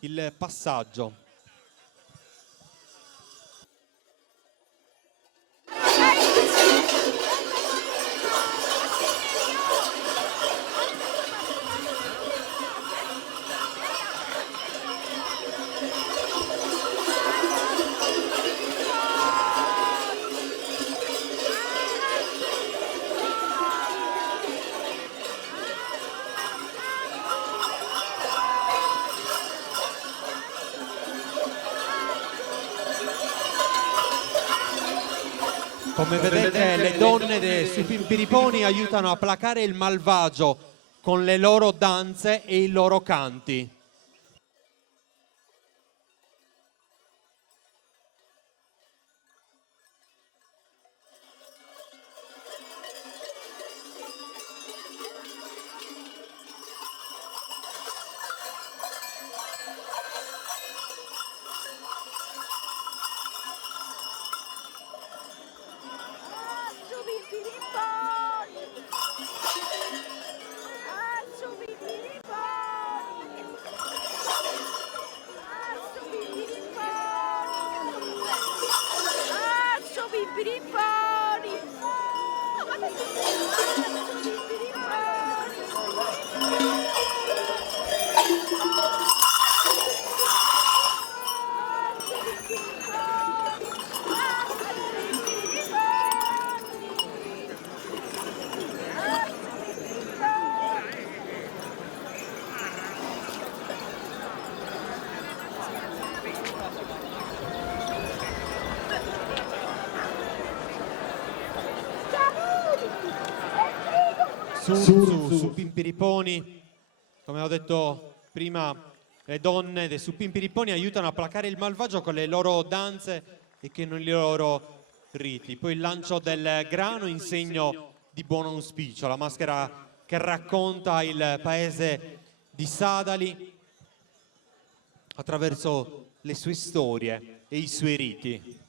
il passaggio. Come vedete, le donne sui Pimpiriponi aiutano a placare il malvagio con le loro danze e i loro canti. Surzu su Pimpiriponi. Come ho detto prima, le donne dei su Pimpiriponi aiutano a placare il malvagio con le loro danze e con i loro riti. Poi il lancio del grano in segno di buon auspicio, la maschera che racconta il paese di Sadali attraverso le sue storie e i suoi riti.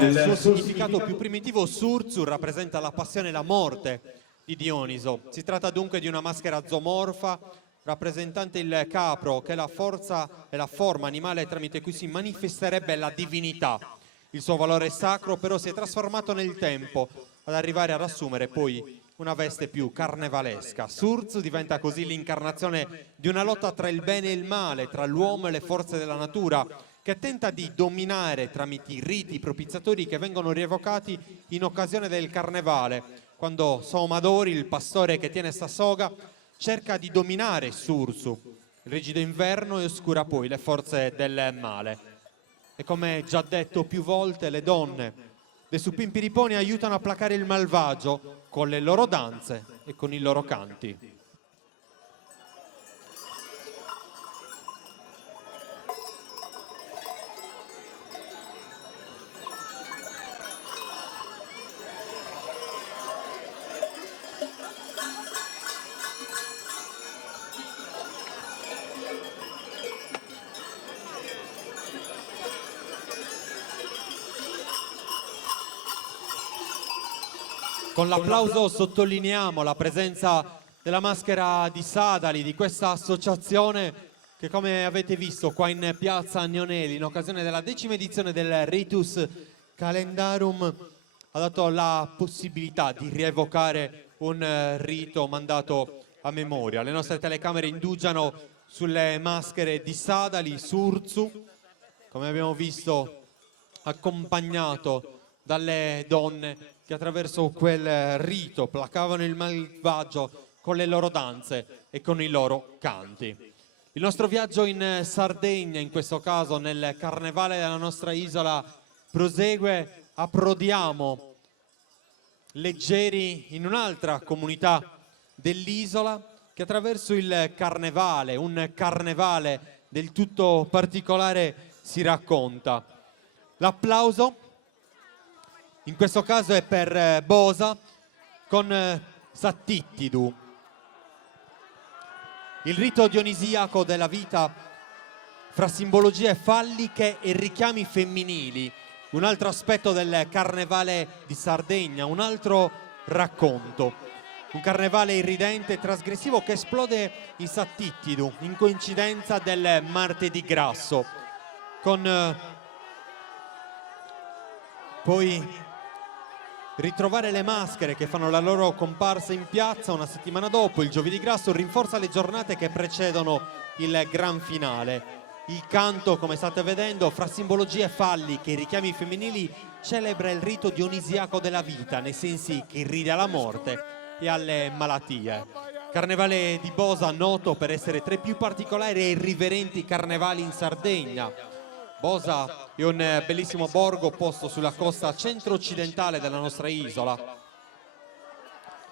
Nel suo significato più primitivo, Surzu rappresenta la passione e la morte di Dioniso. Si tratta dunque di una maschera zoomorfa rappresentante il capro, che è la forza e la forma animale tramite cui si manifesterebbe la divinità. Il suo valore sacro però si è trasformato nel tempo, ad arrivare ad assumere poi una veste più carnevalesca. Surzu diventa così l'incarnazione di una lotta tra il bene e il male, tra l'uomo e le forze della natura, che tenta di dominare tramite i riti propiziatori che vengono rievocati in occasione del carnevale, quando Somadori, il pastore che tiene sta soga, cerca di dominare Surzu, il rigido inverno, e oscura poi le forze del male. E come già detto più volte, le donne dei su Pimpiriponi aiutano a placare il malvagio con le loro danze e con i loro canti. Con l'applauso sottolineiamo la presenza della maschera di Sadali, di questa associazione che, come avete visto qua in piazza Agnonelli, in occasione della 10ª edizione del Ritus Calendarum, ha dato la possibilità di rievocare un rito mandato a memoria. Le nostre telecamere indugiano sulle maschere di Sadali, Surzu, come abbiamo visto, accompagnato dalle donne che attraverso quel rito placavano il malvagio con le loro danze e con i loro canti. Il nostro viaggio in Sardegna, in questo caso nel carnevale della nostra isola, prosegue. Approdiamo leggeri in un'altra comunità dell'isola che attraverso il carnevale, un carnevale del tutto particolare, si racconta. L'applauso in questo caso è per Bosa con Sattittidu. Il rito dionisiaco della vita fra simbologie falliche e richiami femminili, un altro aspetto del carnevale di Sardegna, un altro racconto. Un carnevale irridente e trasgressivo che esplode in Sattittidu, in coincidenza del martedì grasso, con poi ritrovare le maschere che fanno la loro comparsa in piazza una settimana dopo. Il giovedì grasso rinforza le giornate che precedono il gran finale. Il canto, come state vedendo, fra simbologie falliche e richiami femminili, celebra il rito dionisiaco della vita, nei sensi che irride alla morte e alle malattie. Carnevale di Bosa, noto per essere tra i più particolari e irriverenti carnevali in Sardegna. Bosa è un bellissimo borgo posto sulla costa centro-occidentale della nostra isola.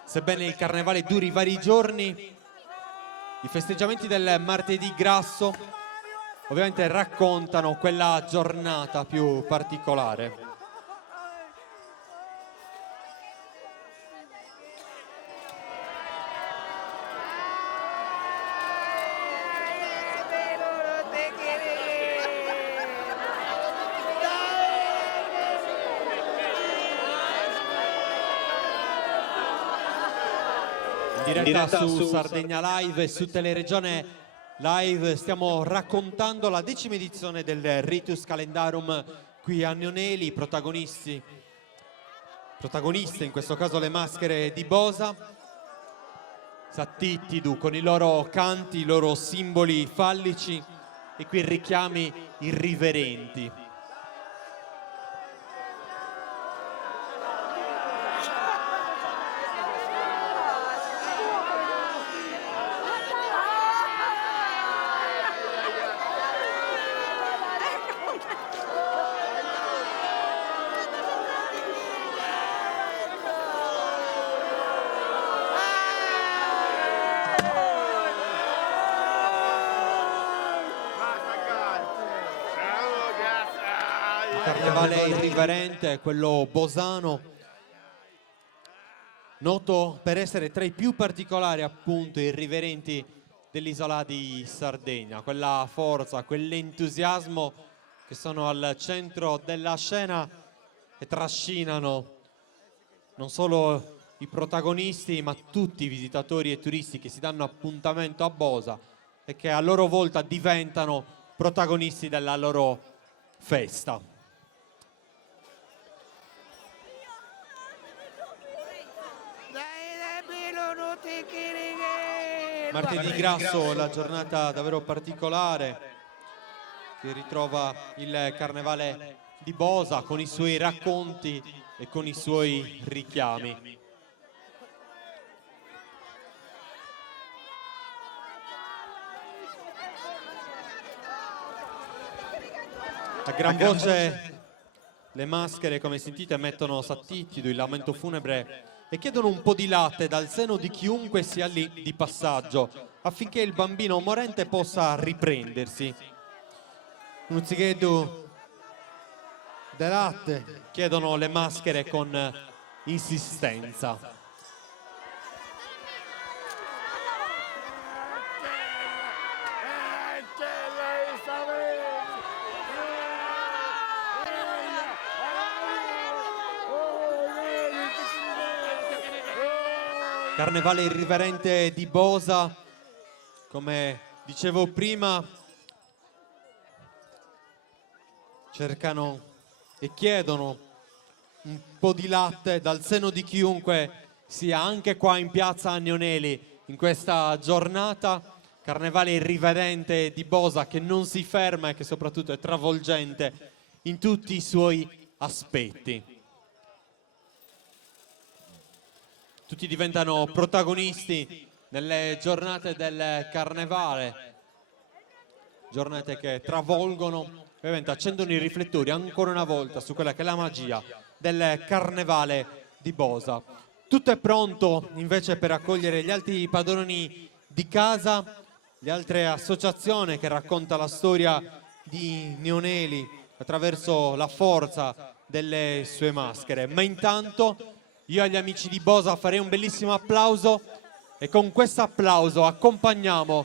Sebbene il carnevale duri vari giorni, i festeggiamenti del martedì grasso ovviamente raccontano quella giornata più particolare. In diretta su Sardegna Live e su Teleregione Live stiamo raccontando la 10ª edizione del Ritus Calendarum qui a Agnoneli. I protagonisti protagoniste, in questo caso le maschere di Bosa, Sattittidu con i loro canti, i loro simboli fallici e qui richiami irriverenti. Carnevale irriverente, quello bosano, noto per essere tra i più particolari appunto irriverenti dell'isola di Sardegna, quella forza, quell'entusiasmo che sono al centro della scena e trascinano non solo i protagonisti ma tutti i visitatori e turisti che si danno appuntamento a Bosa e che a loro volta diventano protagonisti della loro festa. Martedì Grasso, la giornata davvero particolare che ritrova il Carnevale di Bosa con i suoi racconti e con i suoi richiami. A gran voce le maschere, come sentite, mettono Sattittidu, il lamento funebre, e chiedono un po' di latte dal seno di chiunque sia lì di passaggio affinché il bambino morente possa riprendersi. Un zighetto de latte, chiedono le maschere con insistenza. Carnevale irriverente di Bosa, come dicevo prima, cercano e chiedono un po' di latte dal seno di chiunque sia anche qua in piazza Agnoneli in questa giornata. Carnevale irriverente di Bosa che non si ferma e che soprattutto è travolgente in tutti i suoi aspetti. Tutti diventano protagonisti nelle giornate del Carnevale, giornate che travolgono, ovviamente accendono i riflettori ancora una volta su quella che è la magia del Carnevale di Bosa. Tutto è pronto invece per accogliere gli altri padroni di casa, le altre associazioni che racconta la storia di Nioneli attraverso la forza delle sue maschere. Ma intanto io agli amici di Bosa farei un bellissimo applauso e con questo applauso accompagniamo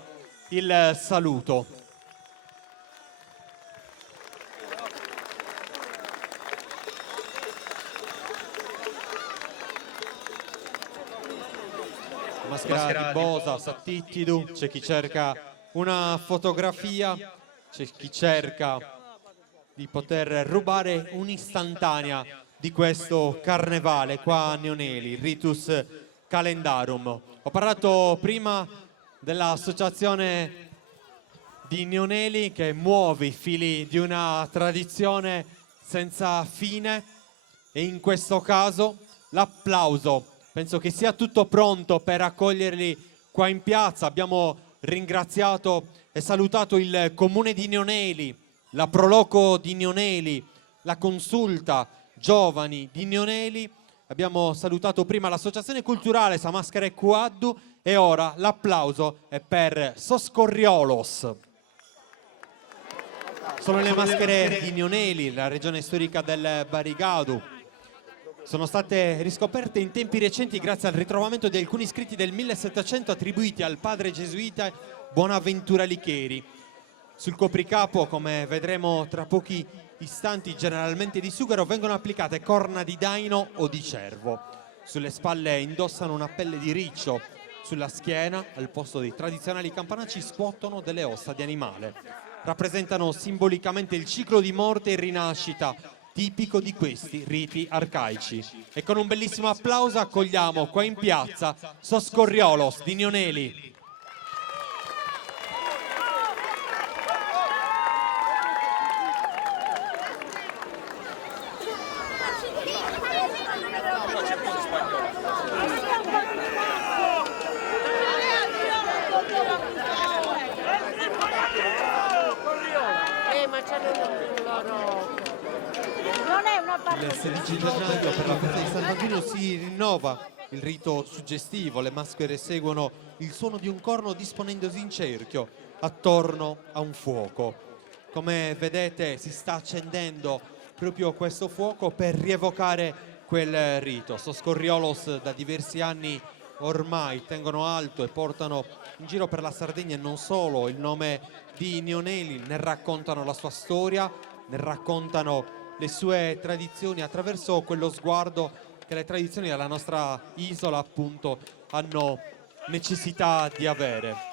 il saluto. Maschera di Bosa, Sattittidu, c'è chi cerca una fotografia, c'è chi cerca di poter rubare un'istantanea di questo Carnevale qua a Nioneli, Ritus Calendarum. Ho parlato prima dell'associazione di Nioneli che muove i fili di una tradizione senza fine e in questo caso l'applauso. Penso che sia tutto pronto per accoglierli qua in piazza. Abbiamo ringraziato e salutato il comune di Nioneli, la Proloco di Nioneli, la consulta giovani di Nioneli. Abbiamo salutato prima l'associazione culturale Sa Maschere Cuaddu e ora l'applauso è per Soscorriolos. Sono le maschere di Nioneli, la regione storica del Barigadu. Sono state riscoperte in tempi recenti grazie al ritrovamento di alcuni scritti del 1700 attribuiti al padre gesuita Bonaventura Licheri. Sul copricapo, come vedremo tra pochi istanti, generalmente di sughero, vengono applicate corna di daino o di cervo. Sulle spalle indossano una pelle di riccio. Sulla schiena, al posto dei tradizionali campanacci, scuotono delle ossa di animale. Rappresentano simbolicamente il ciclo di morte e rinascita tipico di questi riti arcaici. E con un bellissimo applauso accogliamo qua in piazza Soscorriolos di Nioneli. Ma c'è loro. Non è una parte. Il 16 gennaio per la festa di San Valentino si rinnova il rito suggestivo, le maschere seguono il suono di un corno disponendosi in cerchio attorno a un fuoco. Come vedete si sta accendendo proprio questo fuoco per rievocare quel rito. Soscorriolos da diversi anni ormai tengono alto e portano in giro per la Sardegna e non solo il nome di Nioneli, ne raccontano la sua storia, ne raccontano le sue tradizioni attraverso quello sguardo che le tradizioni della nostra isola appunto hanno necessità di avere.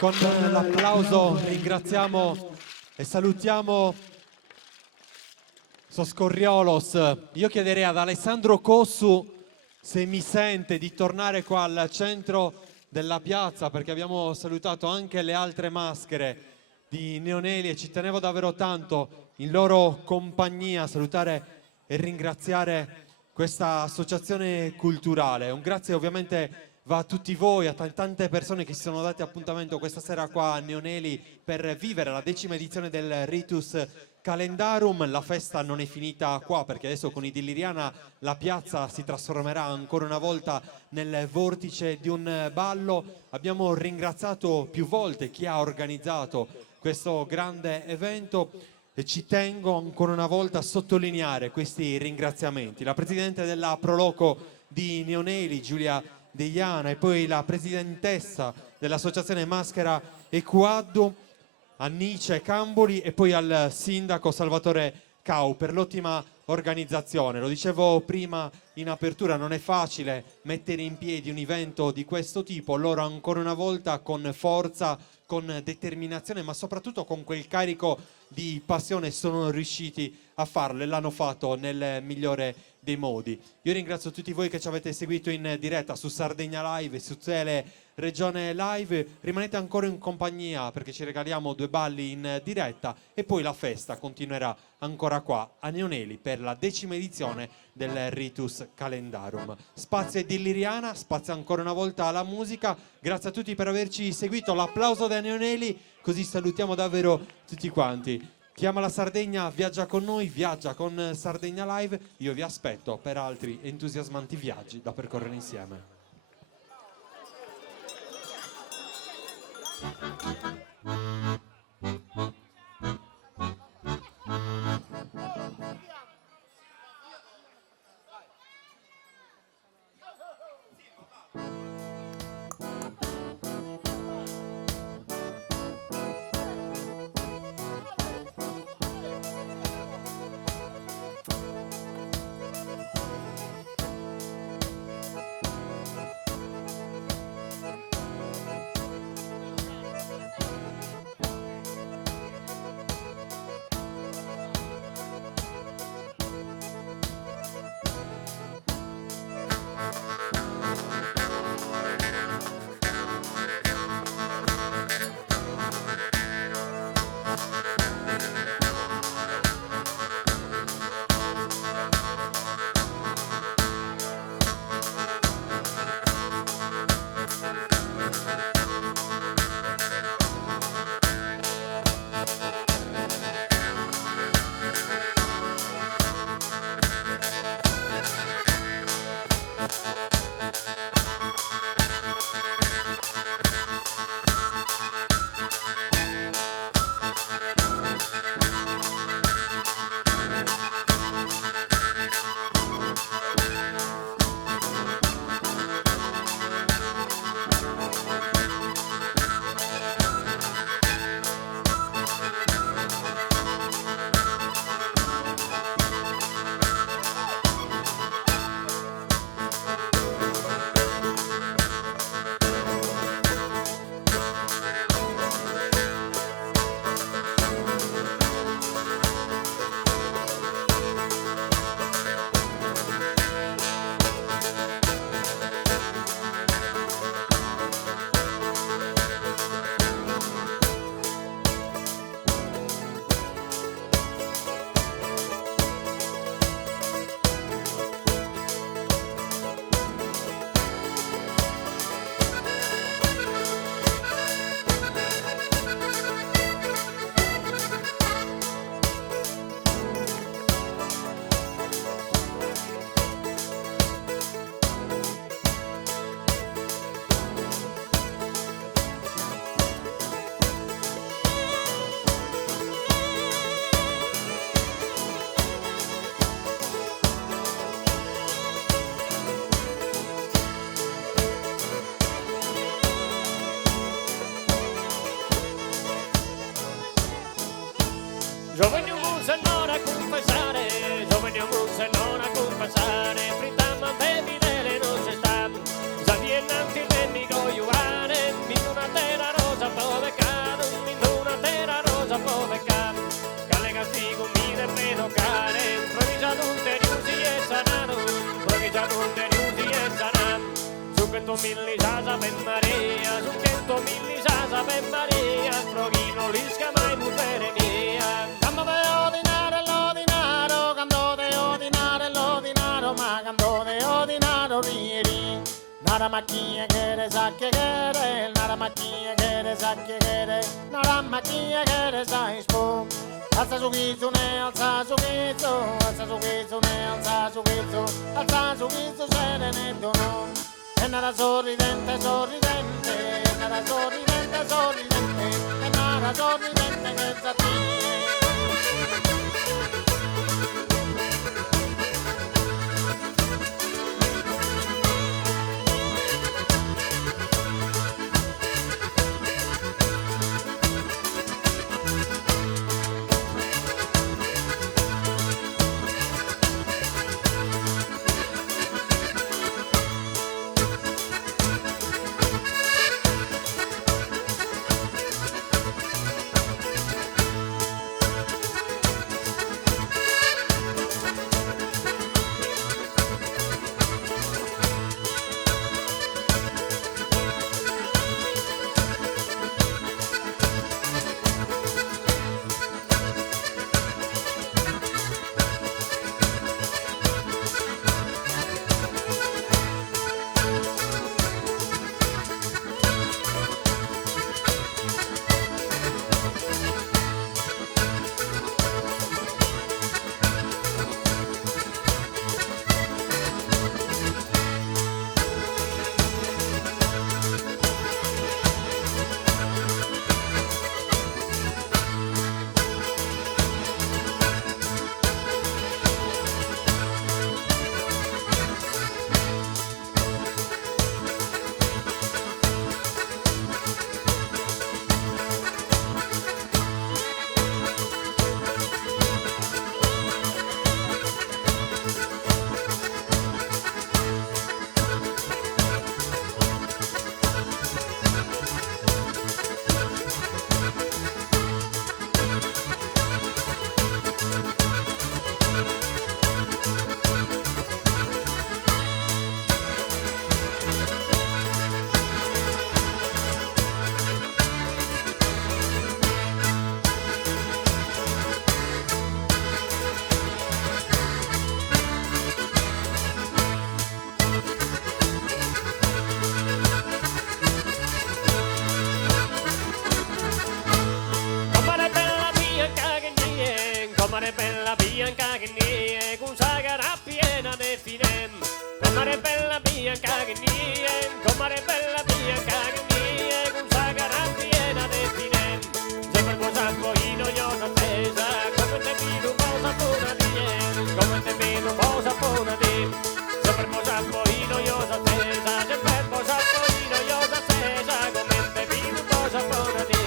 Con l'applauso ringraziamo e salutiamo Soscorriolos. Io chiederei ad Alessandro Cossu se mi sente di tornare qua al centro della piazza, perché abbiamo salutato anche le altre maschere di Neoneli e ci tenevo davvero tanto in loro compagnia a salutare e ringraziare questa associazione culturale. Un grazie ovviamente va a tutti voi, a tante persone che si sono date appuntamento questa sera qua a Neoneli per vivere la 10ª edizione del Ritus Calendarum. La festa non è finita qua, perché adesso con i Dilliriana la piazza si trasformerà ancora una volta nel vortice di un ballo. Abbiamo ringraziato più volte chi ha organizzato questo grande evento e ci tengo ancora una volta a sottolineare questi ringraziamenti. La presidente della Proloco di Neoneli, Giulia Deiana, e poi la presidentessa dell'associazione Maschera Equaddo, Annice Camboli, e poi al sindaco Salvatore CAU per l'ottima organizzazione. Lo dicevo prima in apertura, non è facile mettere in piedi un evento di questo tipo. Loro ancora una volta con forza, con determinazione, ma soprattutto con quel carico di passione sono riusciti a farlo e l'hanno fatto nel migliore dei modi. Io ringrazio tutti voi che ci avete seguito in diretta su Sardegna Live e su Tele Regione Live. Rimanete ancora in compagnia perché ci regaliamo 2 balli in diretta e poi la festa continuerà ancora qua a Neoneli per la 10ª edizione del Ritus Calendarum. Spazio di Liriana, spazio ancora una volta alla musica. Grazie a tutti per averci seguito. L'applauso da Neoneli, così salutiamo davvero tutti quanti. Chi ama la Sardegna viaggia con noi, viaggia con Sardegna Live. Io vi aspetto per altri entusiasmanti viaggi da percorrere insieme. Giovani un se non a confessare, giovani un se non a confessare, frittama bevi delle non c'è sta, già viennanti nemico iuane, in una terra rosa pove caro, in una terra rosa pove caro, calle castigo mi deve toccare, provvigia d'ulteriusi e sanano, provvigia d'ulteriusi e sanano, su che tu milli sasa ben Maria, su che tu milli sasa ben Maria, provino l'isca mai mutere mia. Nara macchia che re sa che re, nara macchia che re sa che re, nara macchia che re sa in spo. Alza su chizzo ne, alza su chizzo, alza su chizzo ne, alza su chizzo, alza su chizzo serene dono. E nara sorridente, sorridente, e nara sorridente, sorridente, e nara sorridente che sa cagnie, con sagara piena de finem. Comare bella mia cagnie, comare bella mia cagnie, con sagara piena de finem. Se per cosa poi noiosa tesa, come te vedo cosa buona di, come te vedo cosa buona di. Se per cosa poi noiosa tesa, se per cosa poi noiosa tesa, come te vedo cosa buona di.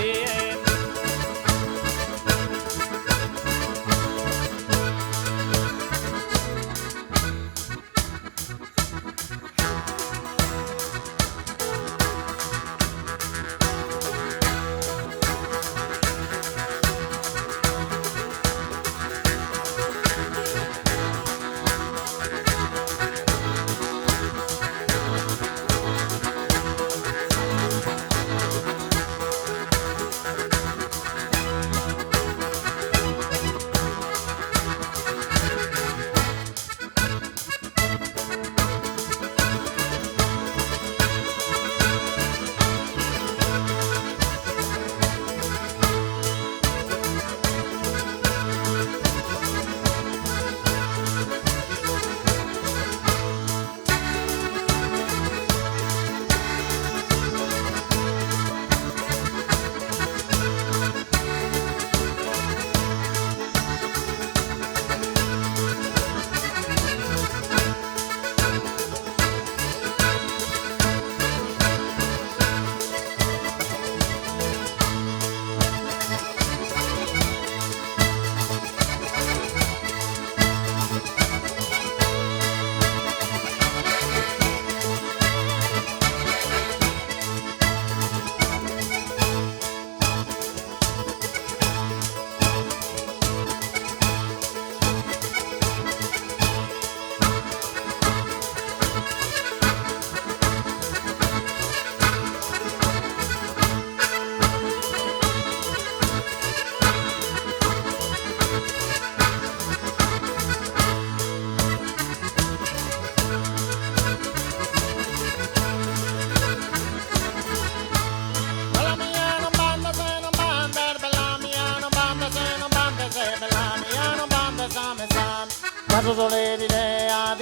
Bella mia non banda se non banda, bella mia non banda se non banda, se bella mia non banda sa me sa. Caso sole di lea,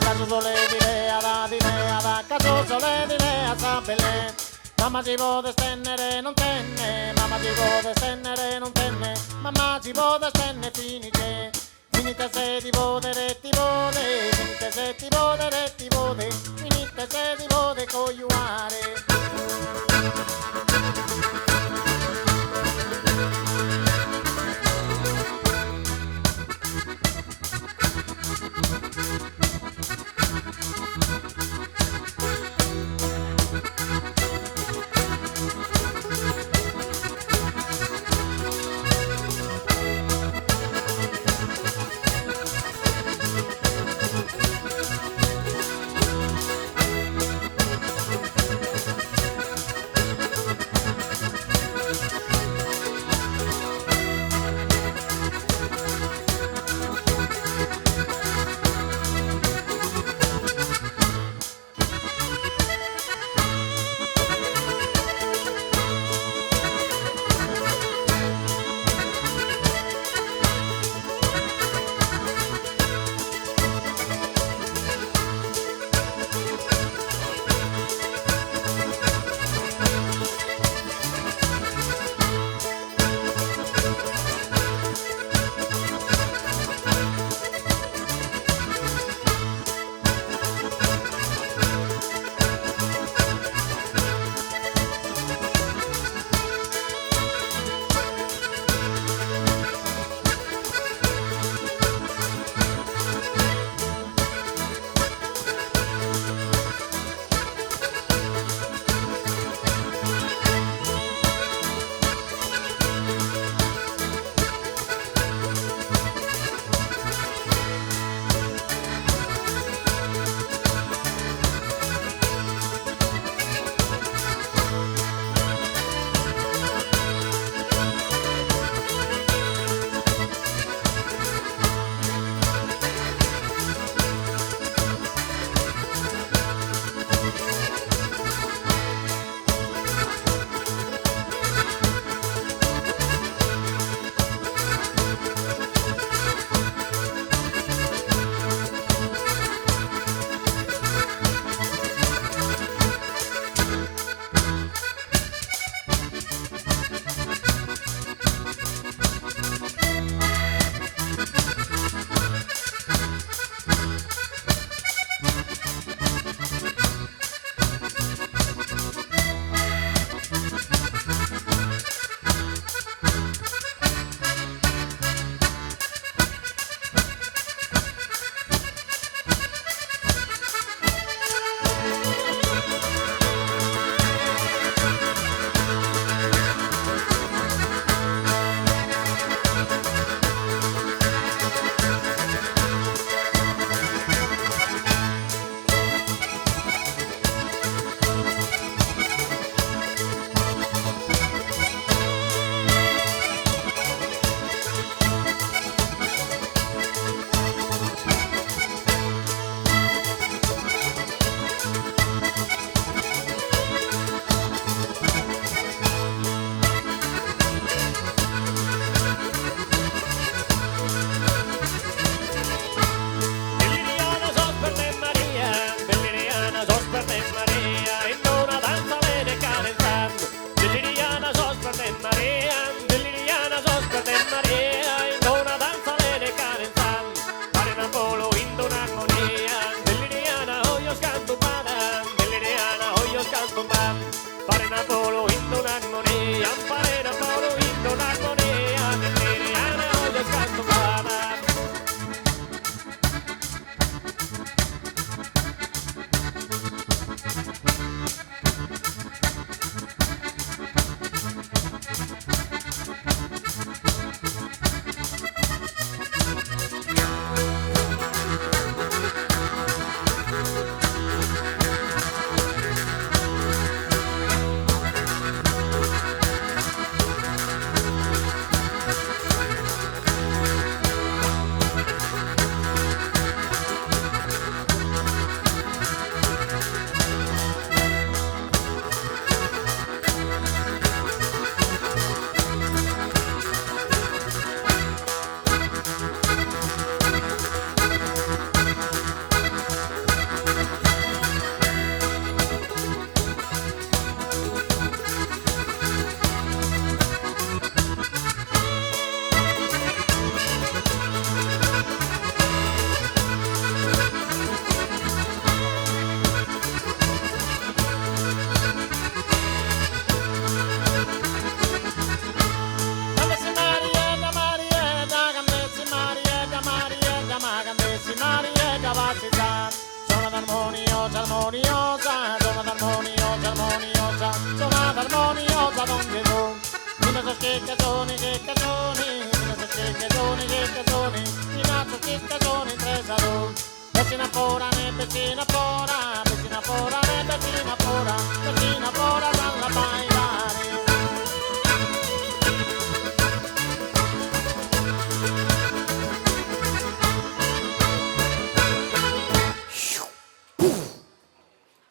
caso sole di lea, da caso sole di lea sa belle. Mamma si può stennere non tenne, mamma si può stennere non tenne, mamma si può stenne finite. Finite se ti vode, finite se ti vode, finite se ti vode cogliuare.